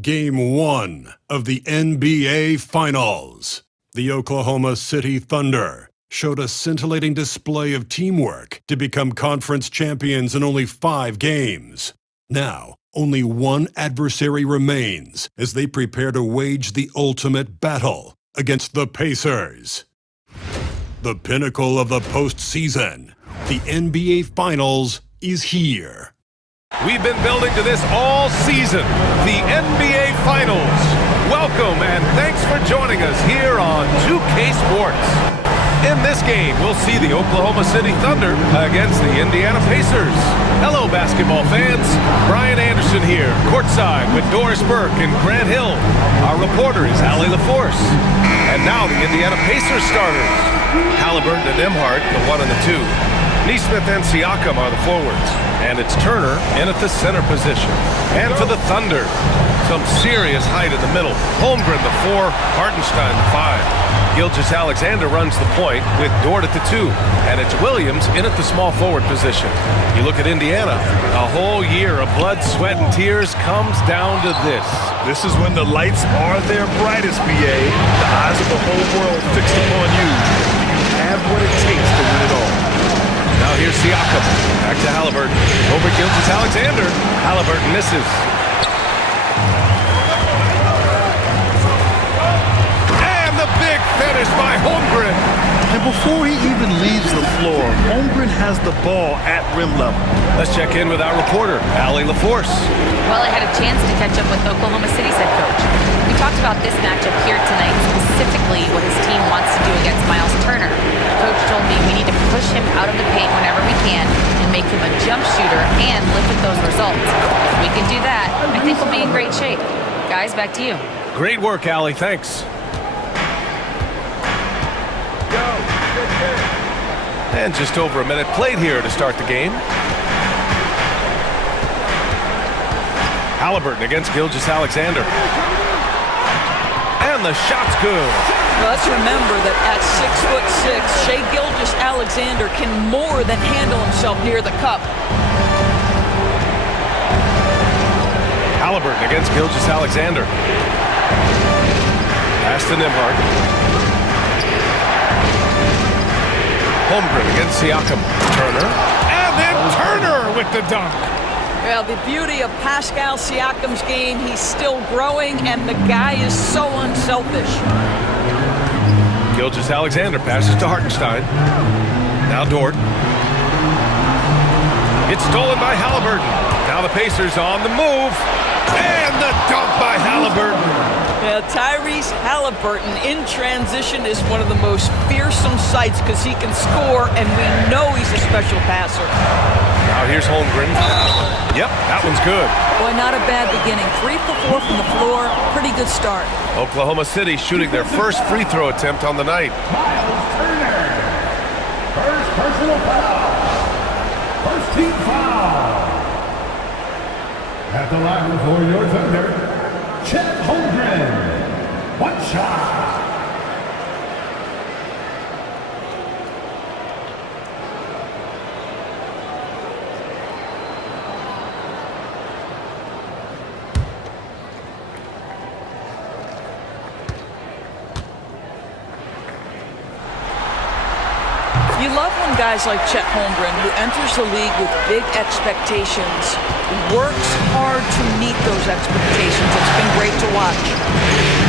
Game 1 of the NBA Finals. The Oklahoma City Thunder showed a scintillating display of teamwork to become conference champions in only 5 games. Now, only one adversary remains as they prepare to wage the ultimate battle against the Pacers. The pinnacle of the postseason, the NBA Finals, is here. We've been building to this all season, the NBA Finals. Welcome and thanks for joining us here on 2K Sports. In this game, we'll see the Oklahoma City Thunder against the Indiana Pacers. Hello, basketball fans. Brian Anderson here, courtside with Doris Burke and Grant Hill. Our reporter is Allie LaForce. And now the Indiana Pacers starters. Halliburton and Nembhard, the 1 and the 2. Nesmith and Siakam are the forwards. And it's Turner in at the center position. And for the Thunder, some serious height in the middle. Holmgren, the 4, Hartenstein, the 5. Gilgeous-Alexander runs the point with Dort at the 2. And it's Williams in at the small forward position. You look at Indiana, a whole year of blood, sweat, and tears comes down to this. This is when the lights are their brightest, BA. The eyes of the whole world fixed upon you. You have what it takes to win it all. Now here's Siakam. Back to Halliburton. Over Gilgeous-Alexander. Halliburton misses. And the big finish by Holmgren. And before he even leaves the floor, Holmgren has the ball at rim level. Let's check in with our reporter, Allie LaForce. Well, I had a chance to catch up with Oklahoma City's head coach. We talked about this matchup here tonight, specifically what his team wants to do against Miles Turner. Coach told me we need to push him out of the paint whenever we can and make him a jump shooter and live with those results. If we can do that, I think we'll be in great shape. Guys, back to you. Great work, Allie. Thanks. And just over a minute played here to start the game. Halliburton against Gilgeous-Alexander. And the shot's good. Well, let's remember that at 6'6", Shai Gilgeous-Alexander can more than handle himself near the cup. Halliburton against Gilgeous-Alexander. Pass to Nembhard. Holmgren against Siakam. Turner. And then Turner with the dunk. Well, the beauty of Pascal Siakam's game, he's still growing, and the guy is so unselfish. Gilgeous-Alexander passes to Hartenstein. Now Dort. It's stolen by Halliburton. Now the Pacers on the move. And the dunk by Halliburton. Yeah, Tyrese Halliburton in transition is one of the most fearsome sights because he can score, and we know he's a special passer. Now here's Holmgren. Yep, that one's good. Boy, not a bad beginning. 3 for 4 from the floor. Pretty good start. Oklahoma City shooting their first free throw attempt on the night. Miles Turner. First personal foul. First team foul. At the line for your Thunder, Chet Holmgren. One shot. You love when guys like Chet Holmgren, who enters the league with big expectations, works hard to meet those expectations. It's been great to watch.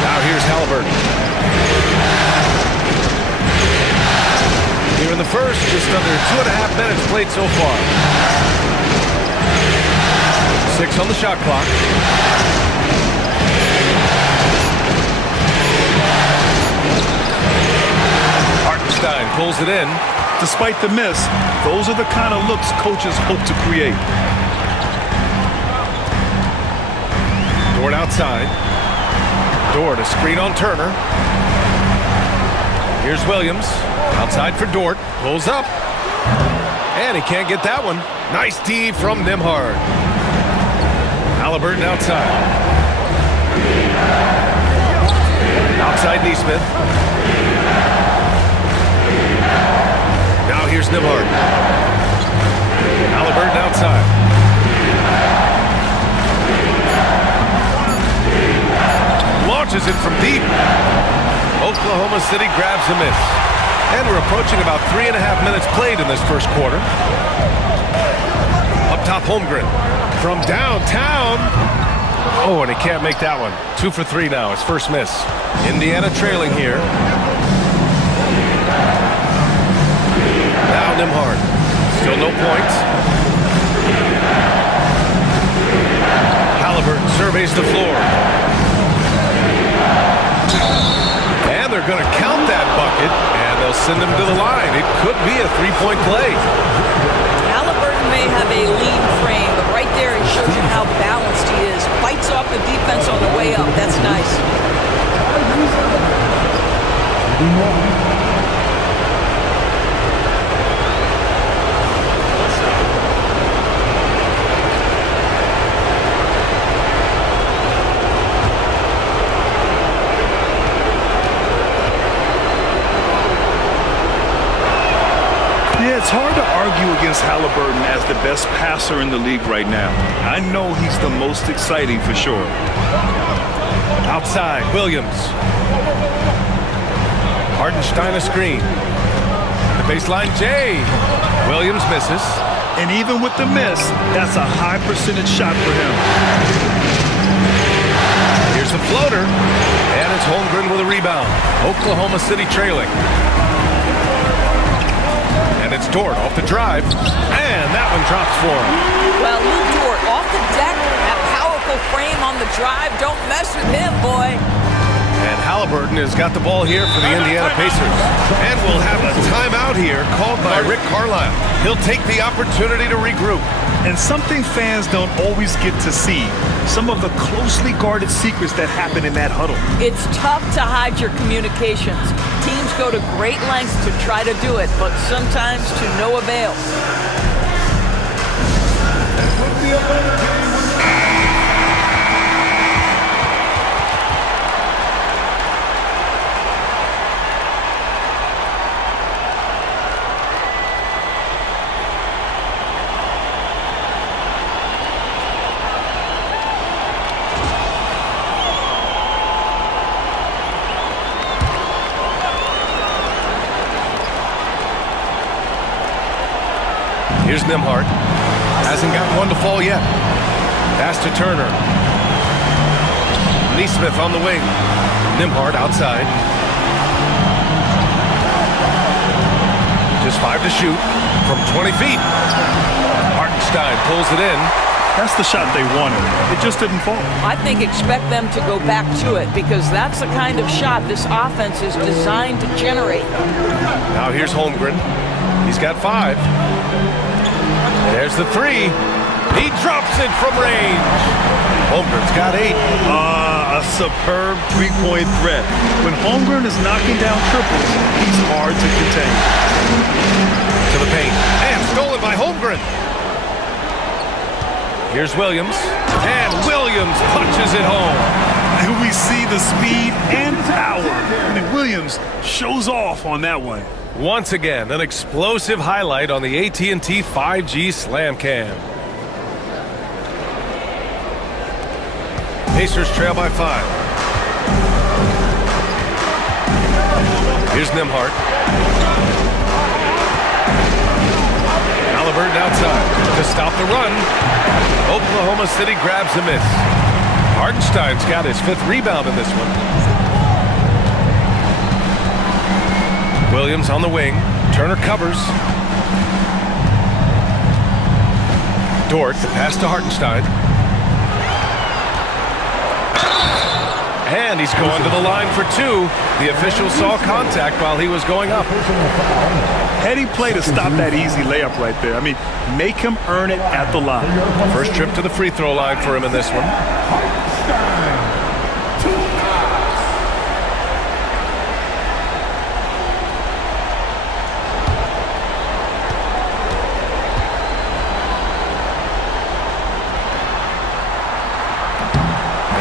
Now here's Halliburton. Here in the first, just under 2.5 minutes played so far. 6 on the shot clock. Hartenstein pulls it in. Despite the miss, those are the kind of looks coaches hope to create. Dort outside. Dort, a screen on Turner. Here's Williams. Outside for Dort. Pulls up. And he can't get that one. Nice D from Nembhard. Halliburton outside. Outside Nesmith. Now here's Nembhard. Halliburton outside. pushes it from deep. Oklahoma City grabs a miss. And we're approaching about 3.5 minutes played in this first quarter. Up top, Holmgren. From downtown. Oh, and he can't make that one. 2 for 3 now, his first miss. Indiana trailing here. Now Nembhard. Still no points. Halliburton surveys the floor. And they're going to count that bucket, and they'll send him to the line. It could be a three-point play. Halliburton may have a lean frame, but right there he shows you how balanced he is. Fights off the defense on the way up. That's nice. It's hard to argue against Halliburton as the best passer in the league right now. I know he's the most exciting for sure. Outside, Williams. Hartenstein a screen. The baseline, Jay. Williams misses. And even with the miss, that's a high percentage shot for him. Here's the floater. And it's Holmgren with a rebound. Oklahoma City trailing. And it's Dort off the drive. And that one drops for him. Well, Luke Dort off the deck. That powerful frame on the drive. Don't mess with him, boy. And Halliburton has got the ball here for the Indiana Pacers. And we'll have a timeout here called by Rick Carlisle. He'll take the opportunity to regroup. And something fans don't always get to see. Some of the closely guarded secrets that happen in that huddle. It's tough to hide your communications. Teams go to great lengths to try to do it, but sometimes to no avail. Here's Nembhard. Hasn't got one to fall yet. Pass to Turner. Neesmith on the wing. Nembhard outside. Just 5 to shoot from 20 feet. Hartenstein pulls it in. That's the shot they wanted. It just didn't fall. I think expect them to go back to it because that's the kind of shot this offense is designed to generate. Now here's Holmgren. He's got 5. There's the 3. He drops it from range. Holmgren's got 8. A superb three-point threat. When Holmgren is knocking down triples, he's hard to contain. To the paint. And stolen by Holmgren. Here's Williams. And Williams punches it home. And we see the speed and power. And Williams shows off on that one. Once again, an explosive highlight on the AT&T 5G Slam Cam. Pacers trail by 5. Here's Nembhard. Halliburton outside to stop the run. Oklahoma City grabs the miss. Hartenstein's got his 5th rebound in this one. Williams on the wing. Turner covers. Dort, the pass to Hartenstein. And he's going to the line for 2. The official saw contact while he was going up. Heady play to stop that easy layup right there. I mean, make him earn it at the line. First trip to the free throw line for him in this one.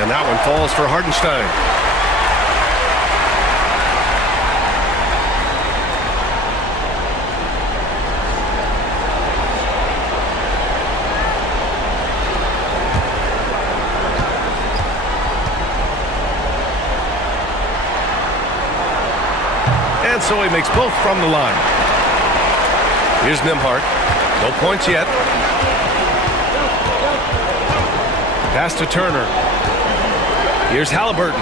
And that one falls for Hartenstein. so he makes both from the line. Here's Nembhard. No points yet. Pass to Turner. Here's Halliburton.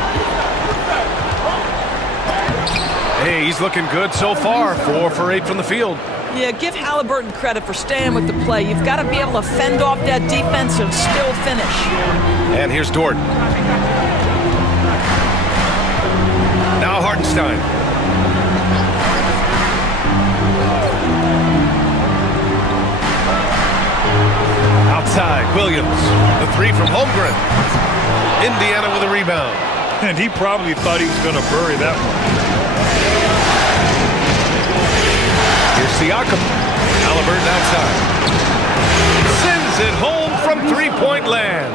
Hey, he's looking good so far. 4 for 8 from the field. Yeah, give Halliburton credit for staying with the play. You've got to be able to fend off that defense and still finish. And here's Dort. Now Hartenstein. Outside, Williams. The 3 from Holmgren. Indiana with a rebound. And he probably thought he was going to bury that one. Here's Siakam. Halliburton outside. Sends it home from three-point land.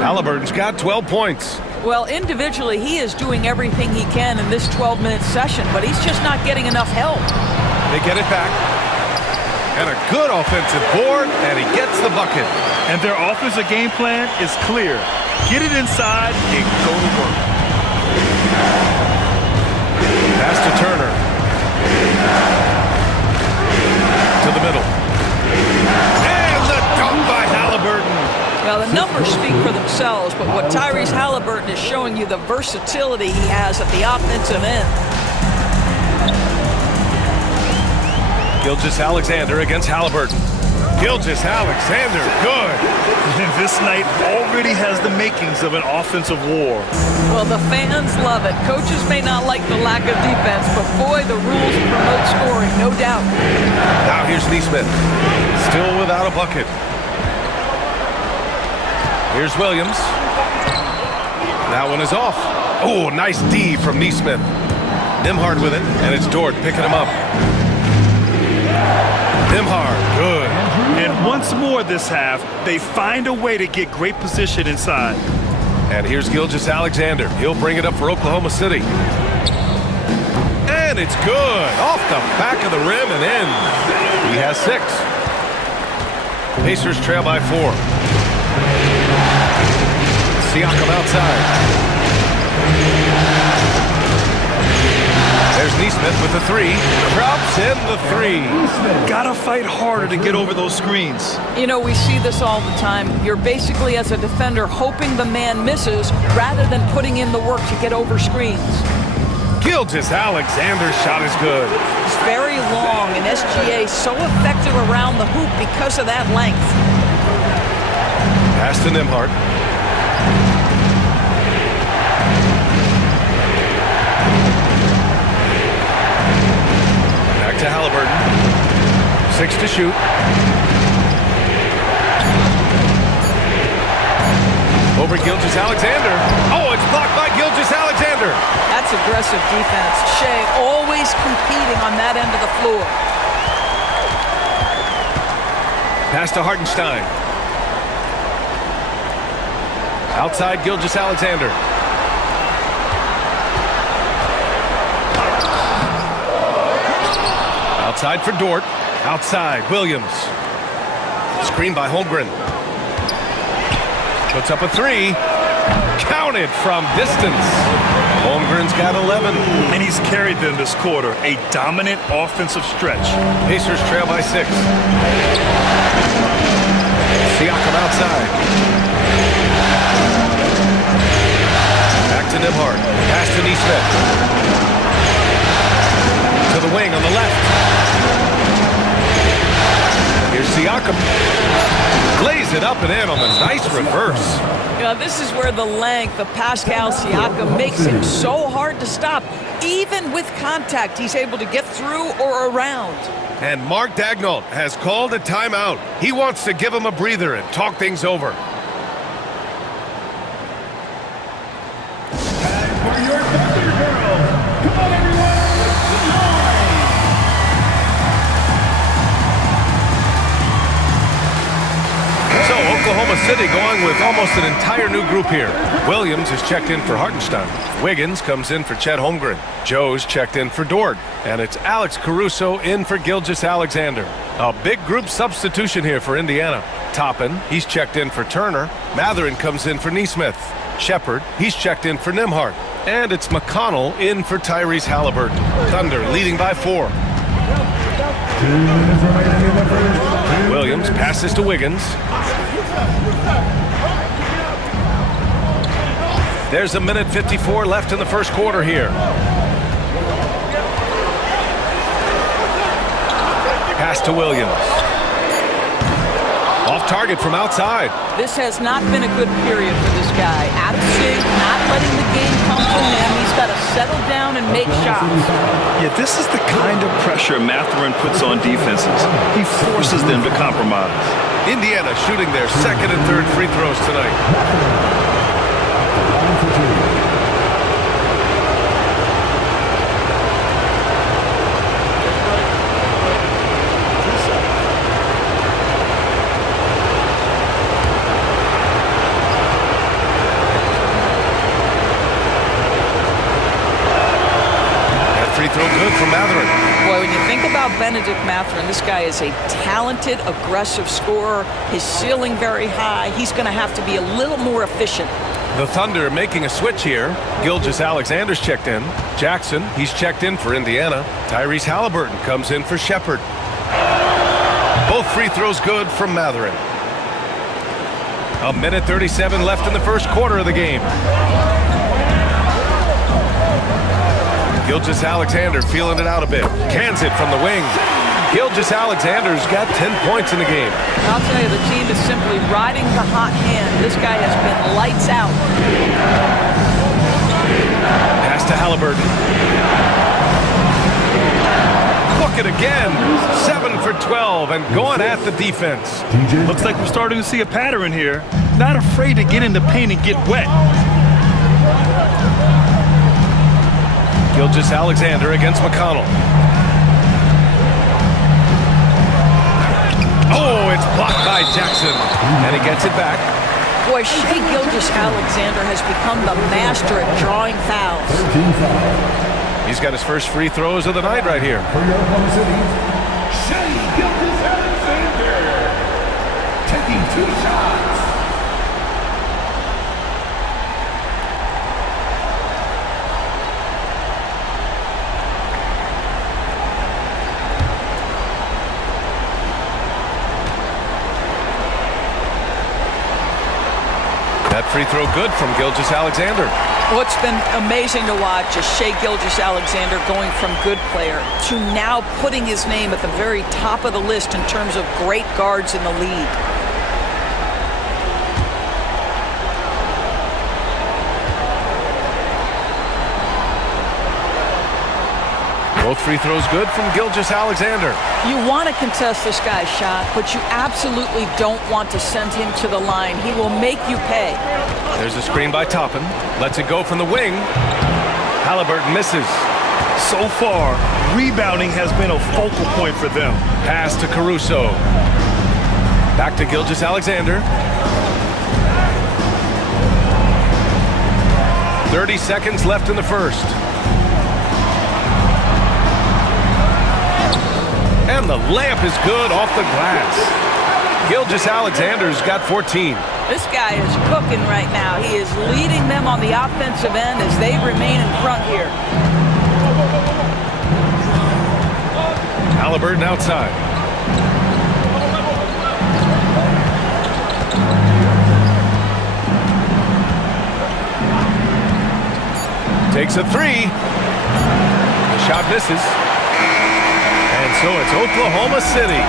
Halliburton's got 12 points. Well, individually, he is doing everything he can in this 12-minute session, but he's just not getting enough help. They get it back. And a good offensive board, and he gets the bucket. And their offensive game plan is clear. Get it inside and go to work. Pass to Turner. To the middle. And the dunk by Halliburton. Well, the numbers speak for themselves, but what Tyrese Halliburton is showing you the versatility he has at the offensive end. Gilgeous-Alexander against Halliburton. Gilgeous-Alexander, good. And this night already has the makings of an offensive war. Well, the fans love it. Coaches may not like the lack of defense, but boy, the rules promote scoring, no doubt. Now here's Nesmith. Still without a bucket. Here's Williams. That one is off. Oh, nice D from Nesmith. Nembhard with it, and it's Dort picking him up. Nembhard, good. And once more this half, they find a way to get great position inside. And here's Gilgeous-Alexander. He'll bring it up for Oklahoma City. And it's good. Off the back of the rim and in. He has 6. Pacers trail by 4. Siakam outside. There's Nesmith with the 3. Drops in the 3. Gotta fight harder to get over those screens. You know, we see this all the time. You're basically, as a defender, hoping the man misses rather than putting in the work to get over screens. Gilgeous-Alexander's shot is good. It's very long, and SGA so effective around the hoop because of that length. Pass to Nembhard. Back to Halliburton. 6 to shoot. Over Gilgeous-Alexander. Oh, it's blocked by Gilgeous-Alexander. That's aggressive defense. Shea always competing on that end of the floor. Pass to Hartenstein. Outside Gilgeous-Alexander. Outside for Dort. Outside, Williams. Screen by Holmgren. Puts up a 3. Counted from distance. Holmgren's got 11. And he's carried them this quarter. A dominant offensive stretch. Pacers trail by 6. Siakam outside. Back to Nembhard. Pass to Nesmith. To the wing on the left. Here's Siakam. Lays it up and in on the nice reverse. Yeah, this is where the length of Pascal Siakam makes him so hard to stop. Even with contact, he's able to get through or around. And Mark Daigneault has called a timeout. He wants to give him a breather and talk things over. And for your Thunder Girls, come on everyone, So Oklahoma City going with almost an entire new group here. Williams is checked in for Hartenstein. Wiggins comes in for Chet Holmgren. Joe's checked in for Dort. And it's Alex Caruso in for Gilgeous-Alexander. A big group substitution here for Indiana. Toppin, he's checked in for Turner. Mathurin comes in for Nesmith. Shepard, he's checked in for Nembhard. And it's McConnell in for Tyrese Halliburton. Thunder leading by 4. Williams passes to Wiggins. There's a minute 54 left in the first quarter here. Pass to Williams. Off target from outside. This has not been a good period for this guy. Out of sync, not letting the game come to him. He's got to settle down and make shots. Yeah, this is the kind of pressure Mathurin puts on defenses. He forces them to compromise. Indiana shooting their second and third free throws tonight. Throw good from Mathurin. Boy, when you think about Benedict Mathurin, this guy is a talented, aggressive scorer. His ceiling very high. He's going to have to be a little more efficient. The Thunder making a switch here. Gilgeous-Alexander's checked in. Jackson, he's checked in for Indiana. Tyrese Halliburton comes in for Shepherd. Both free throws good from Mathurin. A minute 37 left in the first quarter of the game. Gilgeous-Alexander feeling it out a bit. Cans it from the wing. Gilgeous-Alexander's got 10 points in the game. I'll tell you, the team is simply riding the hot hand. This guy has been lights out. Pass to Halliburton. Look it again. 7 for 12 and going at the defense. Looks like we're starting to see a pattern here. Not afraid to get in the paint and get wet. Gilgeous-Alexander against McConnell. Oh, it's blocked by Jackson. And he gets it back. Boy, Shai Gilgeous-Alexander has become the master at drawing fouls. He's got his first free throws of the night right here. For your Oklahoma City, Shai Gilgeous-Alexander taking 2 shots. That free throw good from Gilgeous-Alexander. What's been amazing to watch is Shai Gilgeous-Alexander going from good player to now putting his name at the very top of the list in terms of great guards in the league. Both free throws good from Gilgeous-Alexander. You want to contest this guy's shot, but you absolutely don't want to send him to the line. He will make you pay. There's a screen by Toppin. Lets it go from the wing. Halliburton misses. So far, rebounding has been a focal point for them. Pass to Caruso. Back to Gilgeous-Alexander. 30 seconds left in the first. And the layup is good off the glass. Gilgeous-Alexander's got 14. This guy is cooking right now. He is leading them on the offensive end as they remain in front here. Halliburton outside. Takes a 3. The shot misses. And so it's Oklahoma City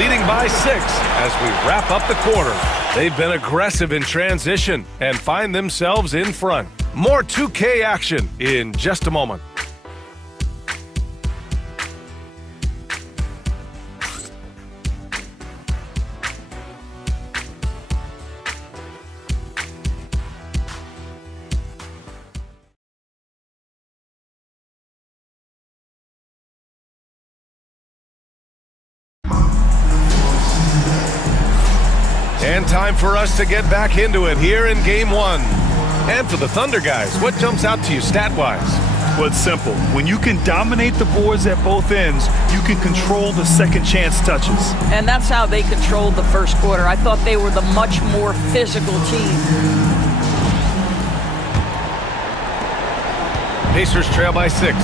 leading by 6 as we wrap up the quarter. They've been aggressive in transition and find themselves in front. More 2K action in just a moment. And time for us to get back into it here in Game 1. And for the Thunder guys, what jumps out to you stat-wise? Well, it's simple. When you can dominate the boards at both ends, you can control the second chance touches. And that's how they controlled the first quarter. I thought they were the much more physical team. Pacers trail by 6.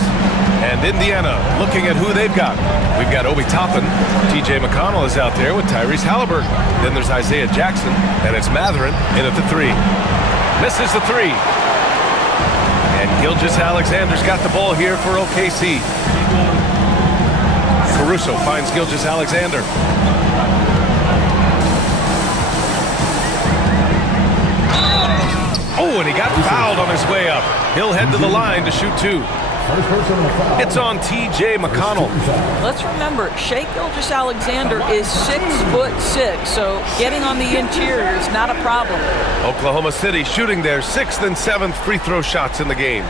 And Indiana looking at who they've got. We've got Obi Toppin. T.J. McConnell is out there with Tyrese Halliburton. Then there's Isaiah Jackson, and it's Mathurin in at the 3. Misses the 3. And Gilgeous-Alexander's got the ball here for OKC. Caruso finds Gilgeous-Alexander. Oh, and he got fouled on his way up. He'll head to the line to shoot 2. It's on T.J. McConnell. Let's remember, Shai Gilgeous-Alexander is 6'6", so getting on the interior is not a problem. Oklahoma City shooting their 6th and 7th free throw shots in the game.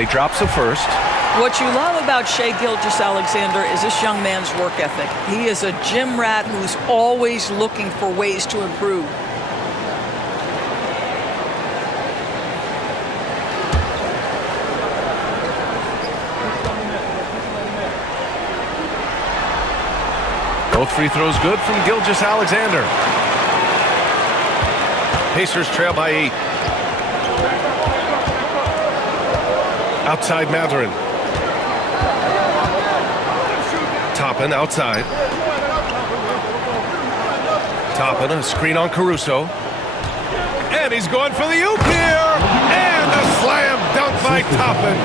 He drops the first. What you love about Shai Gilgeous-Alexander is this young man's work ethic. He is a gym rat who's always looking for ways to improve. Both free throws good from Gilgeous-Alexander. Pacers trail by 8. Outside Mathurin. Toppin outside. Toppin, a screen on Caruso. And he's going for the oop here. And a slam dunk by Toppin.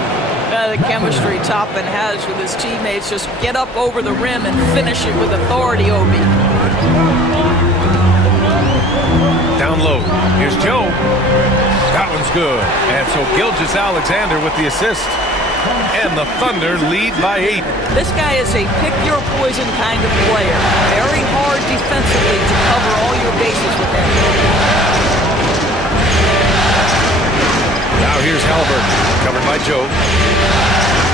The chemistry Toppin has with his teammates. Just get up over the rim and finish it with authority, Obi. Down low. Here's Joe. That one's good. And so Gilgeous-Alexander with the assist. And the Thunder lead by 8. This guy is a pick-your-poison kind of player. Very hard defensively to cover all your bases with him. Now here's Halliburton. Covered by Joe.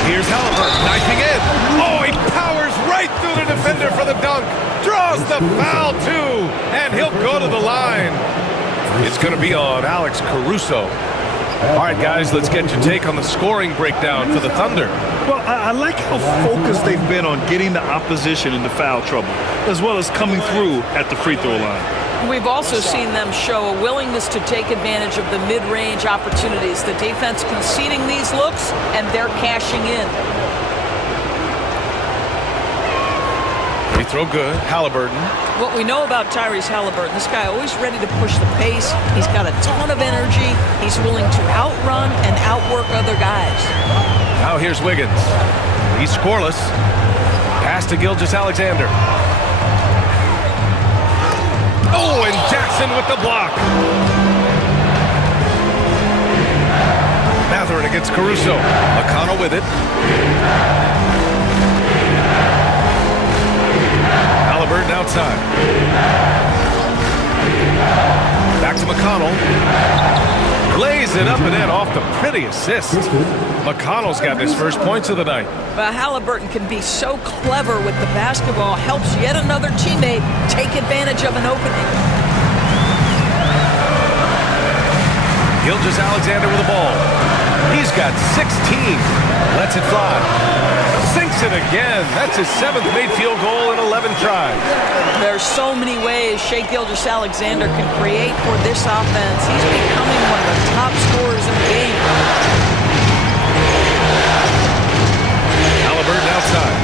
Here's Halliburton knifing in. Oh, he powers right through the defender for the dunk. Draws the foul, too. And he'll go to the line. It's going to be on Alex Caruso. All right, guys, let's get your take on the scoring breakdown for the Thunder. Well, I like how focused they've been on getting the opposition into foul trouble, as well as coming through at the free throw line. We've also seen them show a willingness to take advantage of the mid-range opportunities. The defense conceding these looks, and they're cashing in. Free throw good. Halliburton. What we know about Tyrese Halliburton, this guy always ready to push the pace. He's got a ton of energy. He's willing to outrun and outwork other guys. Now here's Wiggins. He's scoreless. Pass to Gilgeous-Alexander. Oh, and Jackson with the block. Mathurin against Caruso. McConnell with it. Halliburton outside. Back to McConnell. Lays it up and in off the pretty assist. McConnell's got his first points of the night. But Halliburton can be so clever with the basketball. Helps yet another teammate take advantage of an opening. Gilgeous-Alexander with the ball. He's got 16. Lets it fly. Sinks it again. That's his 7th made field goal in 11 tries. There's so many ways Shai Gilgeous-Alexander can create for this offense. He's becoming one of the top scorers in the game. Halliburton outside.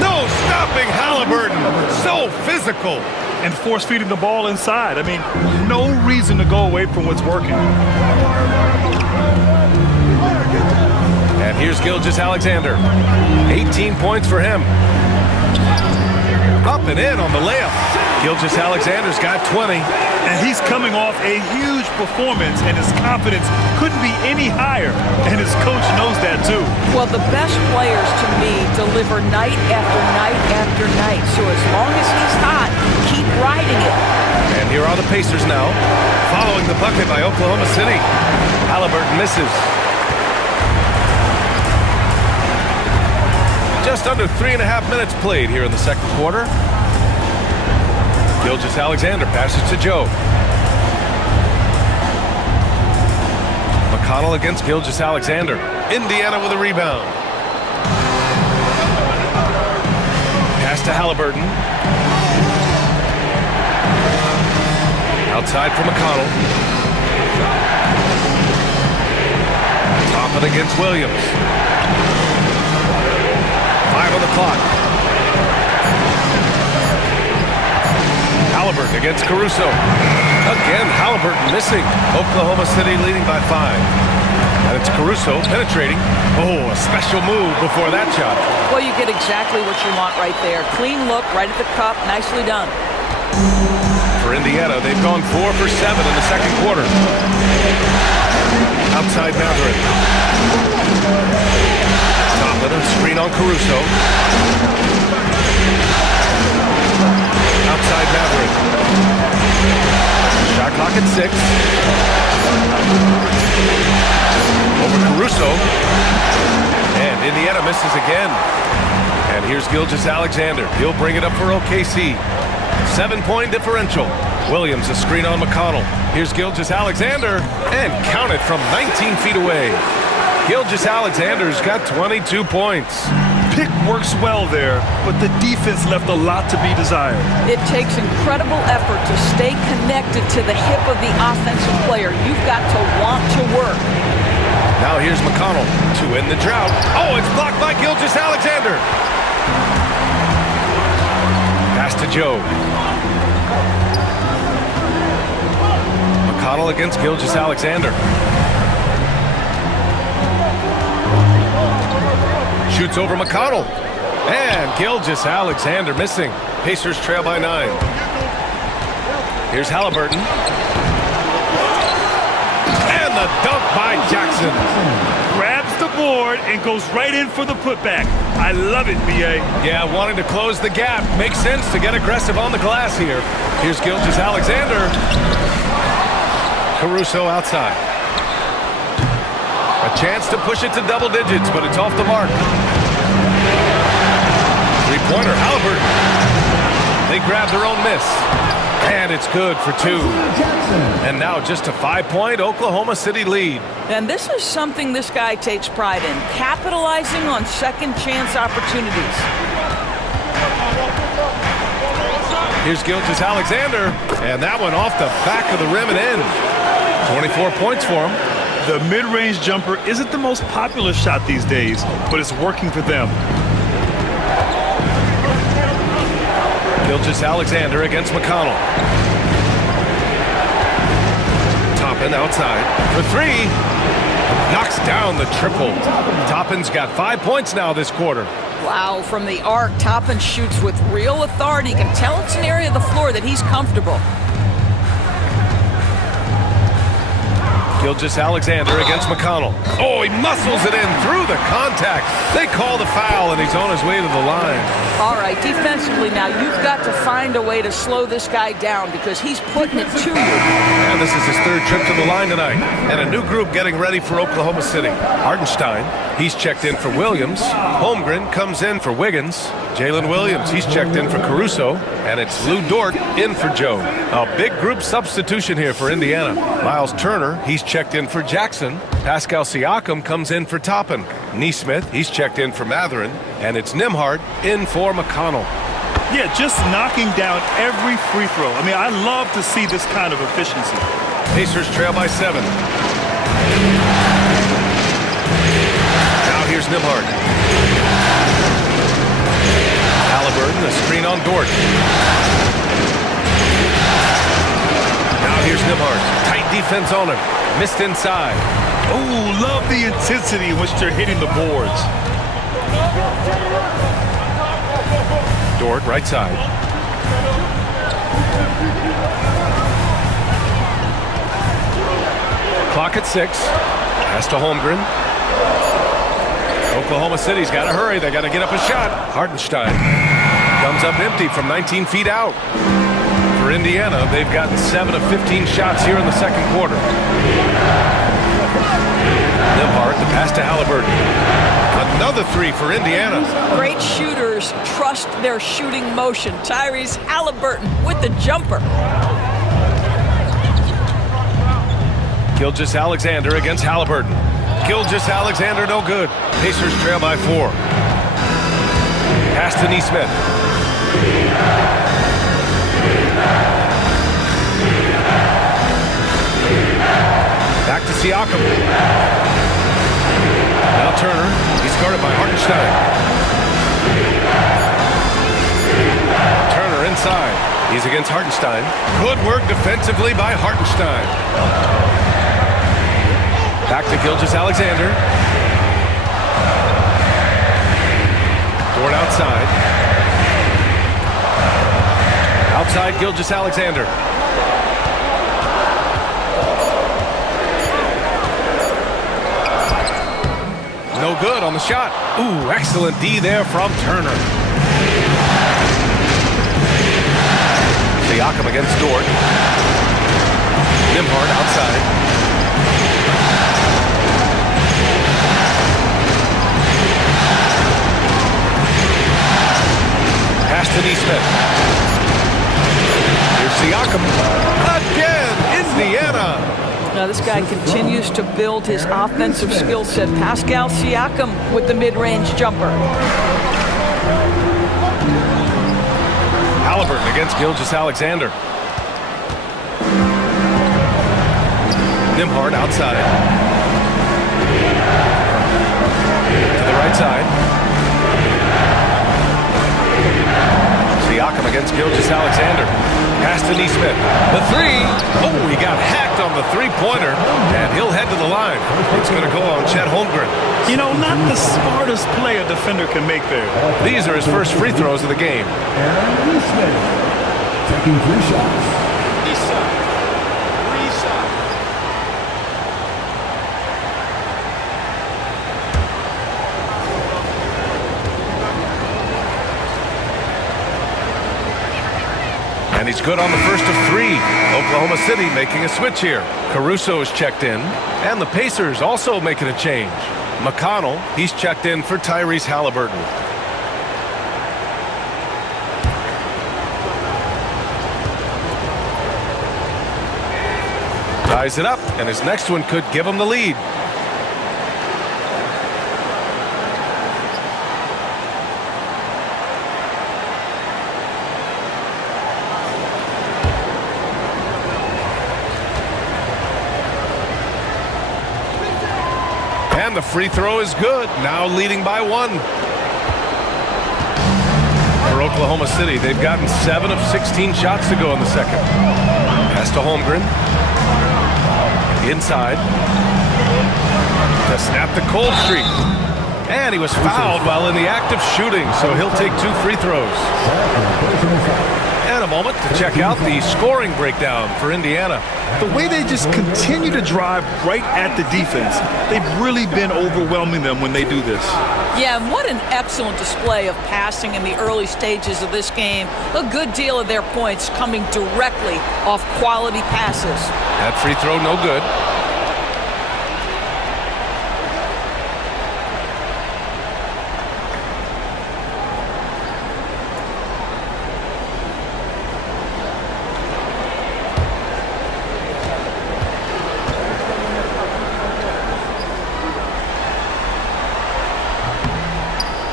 No stopping Halliburton. So physical. And force feeding the ball inside. I mean, no reason to go away from what's working. And here's Gilgeous-Alexander. 18 points for him. Up and in on the layup. Gilgeous-Alexander's got 20. And he's coming off a huge performance, and his confidence couldn't be any higher. And his coach knows that, too. Well, the best players, to me, deliver night after night after night. So as long as he's hot, keep riding it. And here are the Pacers now, following the bucket by Oklahoma City. Halliburton misses. Just under 3.5 minutes played here in the second quarter. Gilgeous-Alexander passes to Joe. McConnell against Gilgeous-Alexander. Indiana with a rebound. Pass to Halliburton. Outside for McConnell. Toppin against Williams. 5 on the clock. Halliburton against Caruso. Again, Halliburton missing. Oklahoma City leading by 5. And it's Caruso penetrating. Oh, a special move before that shot. Well, you get exactly what you want right there. Clean look, right at the cup, nicely done. For Indiana, they've gone 4 for 7 in the second quarter. Outside Mavericks. Toppin, a screen on Caruso. Outside Mavericks. Shot clock at 6. Over Caruso. And Indiana misses again. And here's Gilgeous-Alexander. He'll bring it up for OKC. 7-point differential. Williams, a screen on McConnell. Here's Gilgeous-Alexander, and count it from 19 feet away. Gilgeous-Alexander's got 22 points. Pick works well there, but the defense left a lot to be desired. It takes incredible effort to stay connected to the hip of the offensive player. You've got to want to work. Now here's McConnell to end the drought. Oh, it's blocked by Gilgeous-Alexander. Pass to Joe. McConnell against Gilgeous-Alexander. Shoots over McConnell. And Gilgeous-Alexander missing. Pacers trail by 9. Here's Halliburton. And the dunk by Jackson. Grabs the board and goes right in for the putback. I love it, B.A. Yeah, wanting to close the gap. Makes sense to get aggressive on the glass here. Here's Gilgeous-Alexander. Caruso outside. A chance to push it to double digits, but it's off the mark. Three-pointer, Halliburton. They grab their own miss. And it's good for 2. And now just a 5-point Oklahoma City lead. And this is something this guy takes pride in, capitalizing on second chance opportunities. Here's Gilgeous-Alexander, and that one off the back of the rim and in. 24 points for him. The mid-range jumper isn't the most popular shot these days, but it's working for them. Gilgeous-Alexander against McConnell. Toppin outside for 3. Knocks down the triple. Toppin's got 5 points now this quarter. Wow, from the arc, Toppin shoots with real authority. You can tell it's an area of the floor that he's comfortable. Gilgeous-Alexander against McConnell. Oh, he muscles it in through the contact. They call the foul, and he's on his way to the line. All right, defensively now, you've got to find a way to slow this guy down because he's putting it to you. And this is his 3rd trip to the line tonight. And a new group getting ready for Oklahoma City. Hartenstein, he's checked in for Williams. Holmgren comes in for Wiggins. Jalen Williams, he's checked in for Caruso. And it's Lou Dort in for Joe. A big group substitution here for Indiana. Miles Turner, he's checked in for Jackson. Pascal Siakam comes in for Toppin. Neesmith, he's checked in for Mathurin. And it's Nembhard in for McConnell. Yeah, just knocking down every free throw. I mean, I love to see this kind of efficiency. Pacers trail by 7. Now here's Nembhard. Halliburton, a screen on Dort. Now here's Nembhard. Tight defense on him. Missed inside. Oh, love the intensity in which they're hitting the boards. Dort, right side. Clock at 6. Pass to Holmgren. Oklahoma City's got to hurry. They got to get up a shot. Hartenstein comes up empty from 19 feet out. For Indiana, they've gotten 7 of 15 shots here in the second quarter. Nembhard, the pass to Halliburton. Another three for Indiana. Great shooters trust their shooting motion. Tyrese Halliburton with the jumper. Gilgeous-Alexander against Halliburton. Gilgeous-Alexander no good. Pacers trail by 4. Pass to Nesmith. Back to Siakam. Now Turner. He's guarded by Hartenstein. Turner inside. He's against Hartenstein. Good work defensively by Hartenstein. Back to Gilgeous-Alexander. Dort outside. Outside Gilgeous-Alexander. No good on the shot. Ooh, excellent D there from Turner. Siakam against Dort. Nembhard outside. Pass to Nesmith. Here's Siakam. Again, Indiana. Now this guy continues to build his offensive skill set. Pascal Siakam with the mid-range jumper. Halliburton against Gilgeous-Alexander. Nembhard outside. To the right side. Siakam against Gilgeous-Alexander. Pass to Nesmith. The three. Oh, he got hacked on the three-pointer, and he'll head to the line. It's going to go on Chet Holmgren. You know, not the smartest play a defender can make there. These are his first free throws of the game. Aaron Smith taking 3 shots. And he's good on the first of 3. Oklahoma City making a switch here. Caruso is checked in, and the Pacers also making a change. McConnell, he's checked in for Tyrese Halliburton. Ties it up, and his next one could give him the lead. And the free throw is good, now leading by 1. For Oklahoma City, they've gotten 7 of 16 shots to go in the second. Pass to Holmgren. Inside. To snap the cold streak. And he was fouled while in the act of shooting, so he'll take 2 free throws. And a moment to check out the scoring breakdown for Indiana. The way they just continue to drive right at the defense, they've really been overwhelming them when they do this. Yeah, and what an excellent display of passing in the early stages of this game. A good deal of their points coming directly off quality passes. That free throw no good.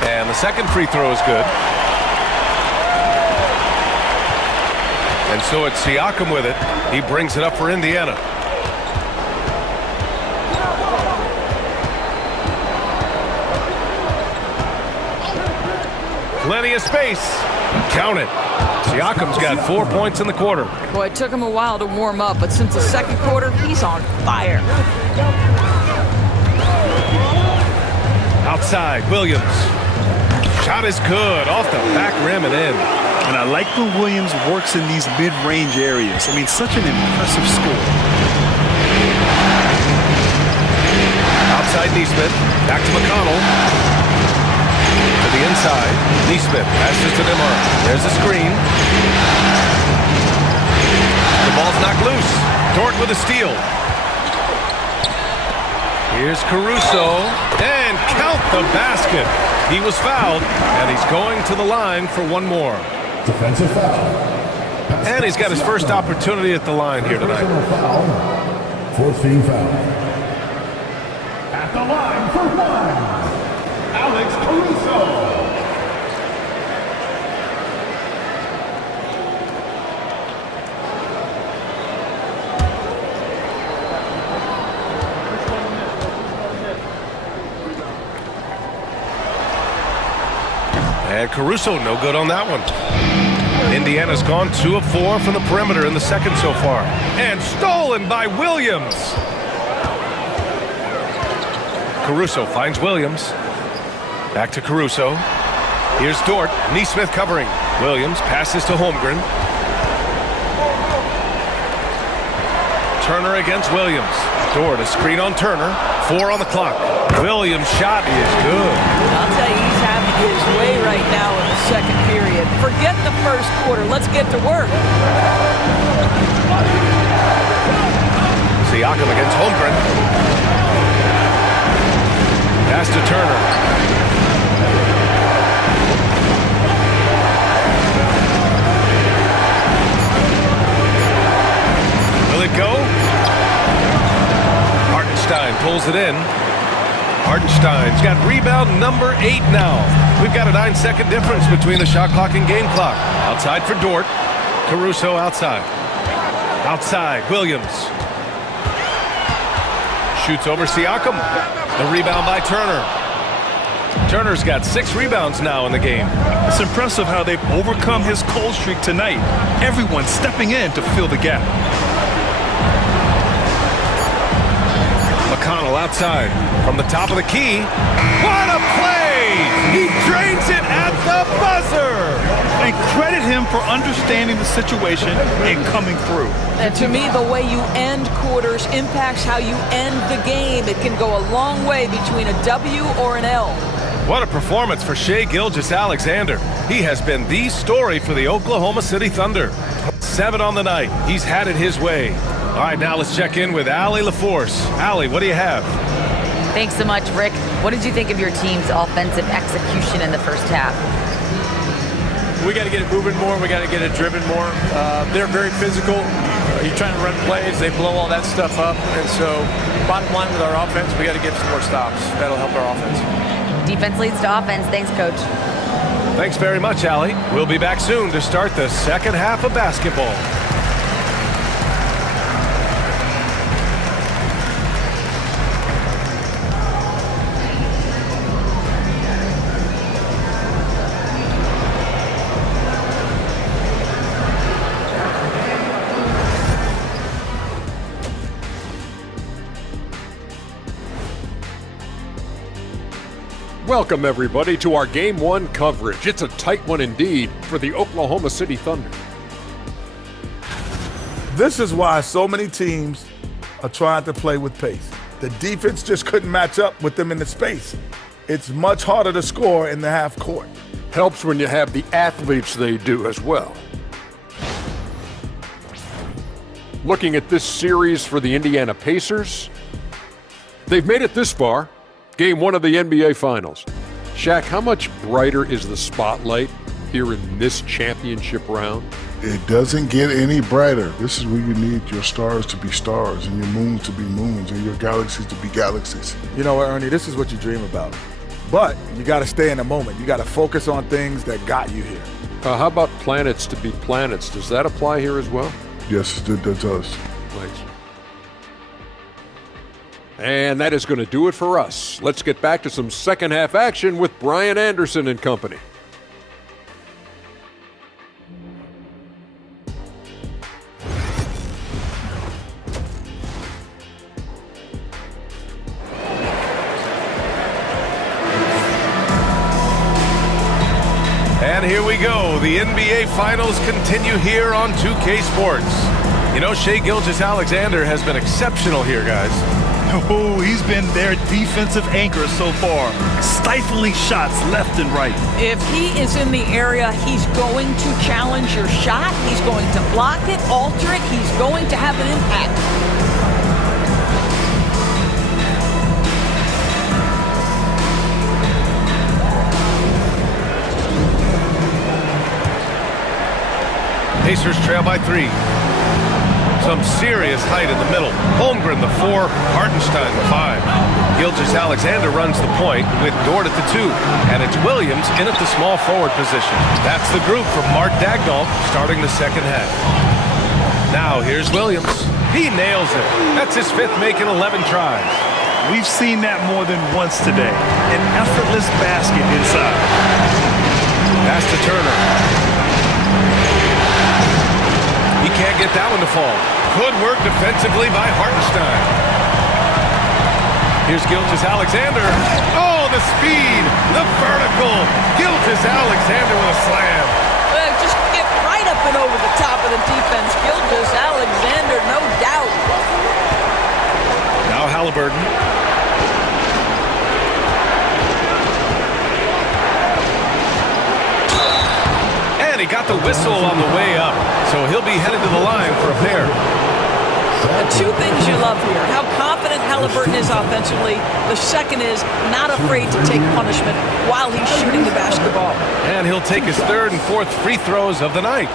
And the second free throw is good. And so it's Siakam with it. He brings it up for Indiana. Plenty of space. Count it. Siakam's got 4 points in the quarter. Boy, it took him a while to warm up, but since the second quarter, he's on fire. Outside, Williams. Shot is good, off the back rim and in. And I like when Williams works in these mid-range areas. I mean, such an impressive score. Outside Nesmith, back to McConnell. To the inside, Nesmith passes to Nembhard. There's the screen. The ball's knocked loose. Dort with a steal. Here's Caruso, and count the basket. He was fouled, and he's going to the line for one more. Defensive foul. And he's got his first opportunity at the line here tonight. Fourth team foul. At the line for one, Alex Caruso. And Caruso, no good on that one. Indiana's gone 2 of 4 from the perimeter in the second so far. And stolen by Williams. Caruso finds Williams. Back to Caruso. Here's Dort. Neesmith covering. Williams passes to Holmgren. Turner against Williams. Dort, a screen on Turner. 4 on the clock. Williams' shot is good. I'll tell you, he's having his way right now in the second period. Forget the first quarter. Let's get to work. Siakam against Holmgren. Pass to Turner. Will it go? Hartenstein pulls it in. Hartenstein's got rebound number 8 now. We've got a 9-second difference between the shot clock and game clock. Outside for Dort. Caruso outside. Outside, Williams. Shoots over Siakam. The rebound by Turner. Turner's got 6 rebounds now in the game. It's impressive how they've overcome his cold streak tonight. Everyone stepping in to fill the gap. McConnell outside from the top of the key. What a play! He drains it at the buzzer! And credit him for understanding the situation and coming through. And to me, the way you end quarters impacts how you end the game. It can go a long way between a W or an L. What a performance for Shai Gilgeous-Alexander. He has been the story for the Oklahoma City Thunder. 7 on the night. He's had it his way. All right, now let's check in with Allie LaForce. Allie, what do you have? Thanks so much, Rick. What did you think of your team's offensive execution in the first half? We got to get it moving more. We got to get it driven more. They're very physical. You're trying to run plays. They blow all that stuff up. And so bottom line with our offense, we got to get some more stops. That'll help our offense. Defense leads to offense. Thanks, Coach. Thanks very much, Allie. We'll be back soon to start the second half of basketball. Welcome, everybody, to our Game 1 coverage. It's a tight one indeed for the Oklahoma City Thunder. This is why so many teams are trying to play with pace. The defense just couldn't match up with them in the space. It's much harder to score in the half court. Helps when you have the athletes they do as well. Looking at this series for the Indiana Pacers, they've made it this far. Game 1 of the NBA Finals. Shaq, how much brighter is the spotlight here in this championship round? It doesn't get any brighter. This is where you need your stars to be stars and your moons to be moons and your galaxies to be galaxies. You know what, Ernie, this is what you dream about. But you got to stay in the moment. You got to focus on things that got you here. How about planets to be planets? Does that apply here as well? Yes, that does. Thanks. And that is going to do it for us. Let's get back to some second half action with Brian Anderson and company. And here we go. The NBA Finals continue here on 2K Sports. You know, Shai Gilgeous-Alexander has been exceptional here, guys. Oh, he's been their defensive anchor so far, stifling shots left and right. If he is in the area, he's going to challenge your shot. He's going to block it, alter it. He's going to have an impact. Pacers trail by 3. Some serious height in the middle. Holmgren, the 4. Hartenstein, the 5. Gilgeous-Alexander runs the point with Dort at the 2. And it's Williams in at the small forward position. That's the group from Mark Daigneault starting the second half. Now here's Williams. He nails it. That's his 5th make in 11 tries. We've seen that more than once today. An effortless basket inside. Pass to Turner. He can't get that one to fall. Good work defensively by Hartenstein. Here's Gilgeous-Alexander. Oh, the speed, the vertical. Gilgeous-Alexander with a slam. Just get right up and over the top of the defense. Gilgeous-Alexander, no doubt. Now Halliburton. And he got the whistle on the way up, so he'll be headed to the line for a pair. The 2 things you love here, how confident Halliburton is offensively. The second is not afraid to take punishment while he's shooting the basketball. And he'll take his 3rd and 4th free throws of the night.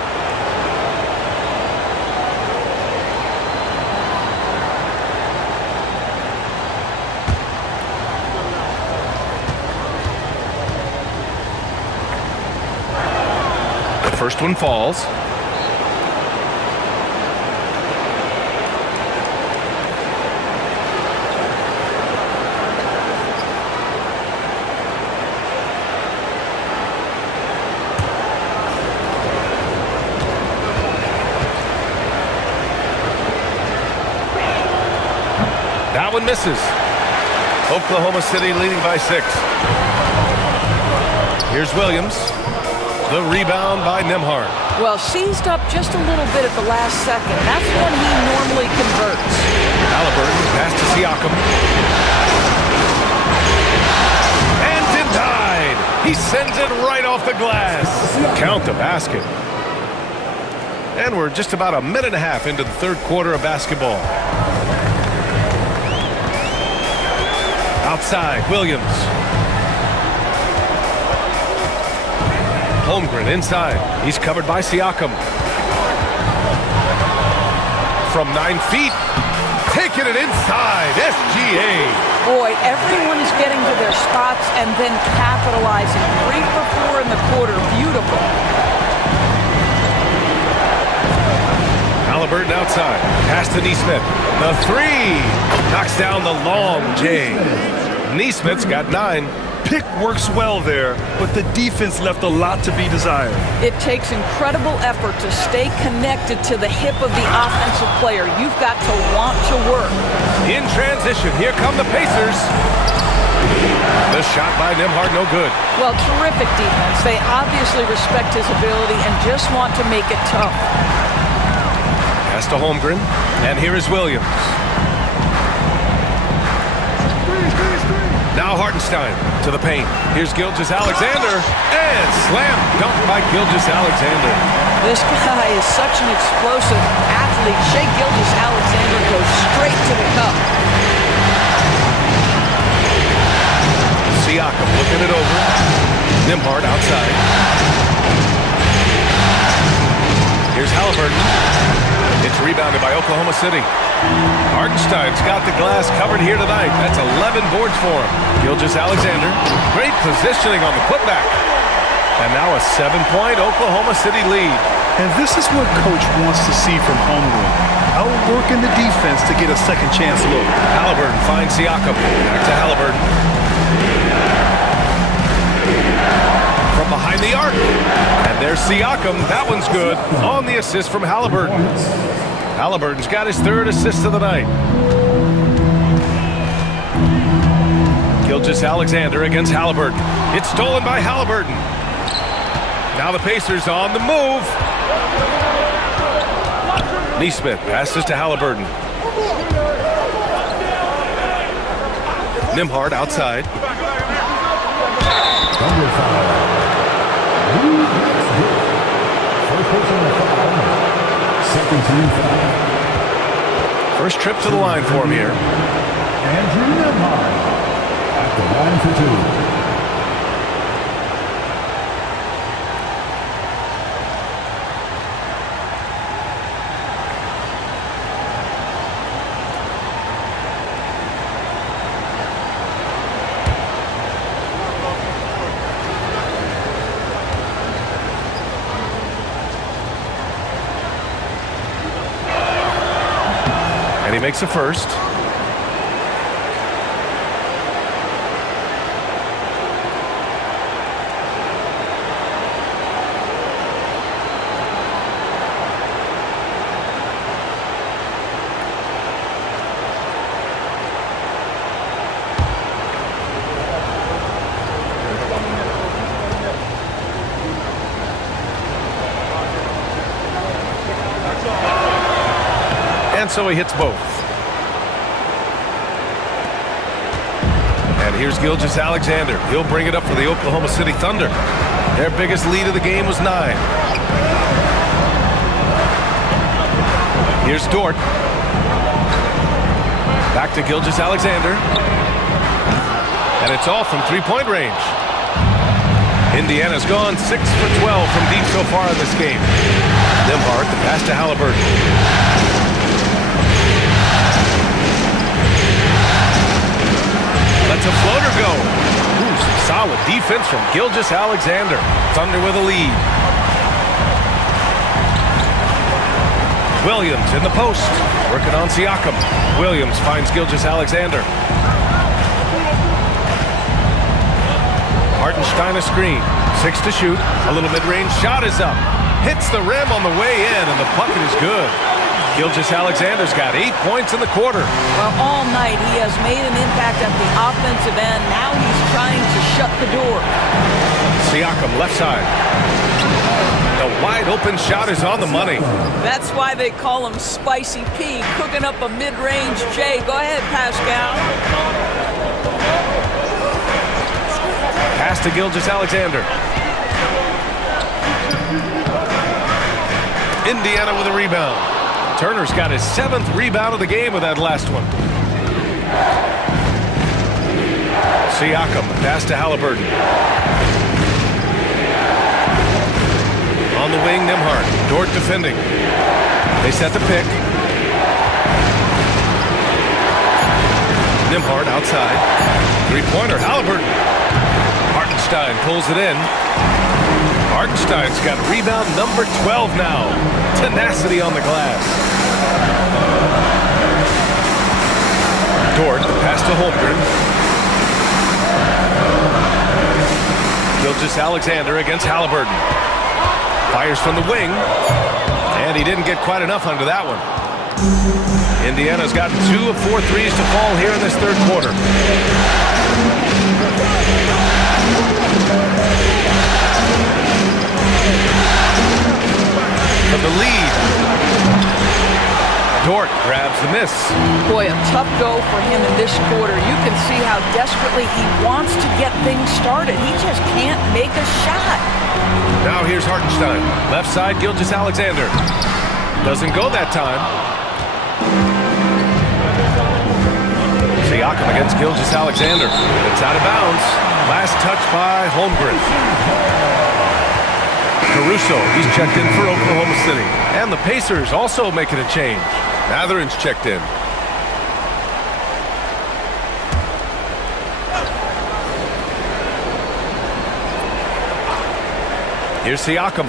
The first one falls. That one misses. Oklahoma City leading by 6. Here's Williams. The rebound by Nembhard. Well, seized up just a little bit at the last second. That's when he normally converts. Halliburton pass to Siakam. And denied. He sends it right off the glass. Count the basket. And we're just about a minute and a half into the 3rd quarter of basketball. Outside, Williams. Holmgren inside. He's covered by Siakam. From 9 feet. Taking it inside. SGA. Boy, everyone is getting to their spots and then capitalizing. 3 for 4 in the quarter. Beautiful. Halliburton outside. Pass to Nesmith. The 3. Knocks down the long J. Nesmith's got 9. Pick works well there, but the defense left a lot to be desired. It takes incredible effort to stay connected to the hip of the offensive player. You've got to want to work. In transition, here come the Pacers. The shot by Nembhard, no good. Well, terrific defense. They obviously respect his ability and just want to make it tough. Pass to Holmgren, and here is Williams. Now Hartenstein to the paint. Here's Gilgeous-Alexander, and slam dunk by Gilgeous-Alexander. This guy is such an explosive athlete. Shai Gilgeous-Alexander goes straight to the cup. Siakam looking it over. Nembhard outside. Here's Halliburton. It's rebounded by Oklahoma City. Hartenstein's got the glass covered here tonight. That's 11 boards for him. Gilgeous-Alexander. Great positioning on the putback. And now a 7-point Oklahoma City lead. And this is what Coach wants to see from Holmgren. Outworking the defense to get a second chance look. Halliburton finds Siakam. Back to Halliburton. From behind the arc. And there's Siakam. That one's good. On the assist from Halliburton. Halliburton's got his 3rd assist of the night. Gilgeous-Alexander against Halliburton. It's stolen by Halliburton. Now the Pacers on the move. Nesmith passes to Halliburton. Nembhard outside. First trip to the line for him here. Andrew Nembhard at the line for 2. he makes a first. And so he hits both. And here's Gilgeous-Alexander. He'll bring it up for the Oklahoma City Thunder. Their biggest lead of the game was 9. Here's Dort. Back to Gilgeous-Alexander. And it's all from three-point range. Indiana's gone 6 for 12 from deep so far in this game. Nembhard, the pass to Halliburton. Lets a floater go. Ooh, some solid defense from Gilgeous-Alexander. Thunder with a lead. Williams in the post. Working on Siakam. Williams finds Gilgeous-Alexander. Hartenstein a screen. 6 to shoot. A little mid-range shot is up. Hits the rim on the way in, and the bucket is good. Gilgeous-Alexander's got 8 points in the quarter. Well, all night he has made an impact at the offensive end. Now he's trying to shut the door. Siakam left side. The wide open shot is on the money. That's why they call him Spicy P, cooking up a mid-range J. Go ahead, Pascal. Pass to Gilgeous-Alexander. Indiana with a rebound. Turner's got his 7th rebound of the game with that last one. Siakam, pass to Halliburton. On the wing, Nembhard. Dort defending. They set the pick. Nembhard outside. Three-pointer, Halliburton. Hartenstein pulls it in. Hartenstein's got rebound number 12 now. Tenacity on the glass. Dort, pass to Holmgren. Gilgeous-Alexander against Halliburton. Fires from the wing. And he didn't get quite enough under that one. Indiana's gotten 2 of 4 threes to fall here in this third quarter. For the lead. Dort grabs the miss. Boy, a tough go for him in this quarter. You can see how desperately he wants to get things started. He just can't make a shot. Now here's Hartenstein. Left side, Gilgeous-Alexander. Doesn't go that time. Siakam against Gilgeous-Alexander. It's out of bounds. Last touch by Holmgren. Caruso, he's checked in for Oklahoma City. And the Pacers also making a change. Mathurin's checked in. Here's Siakam.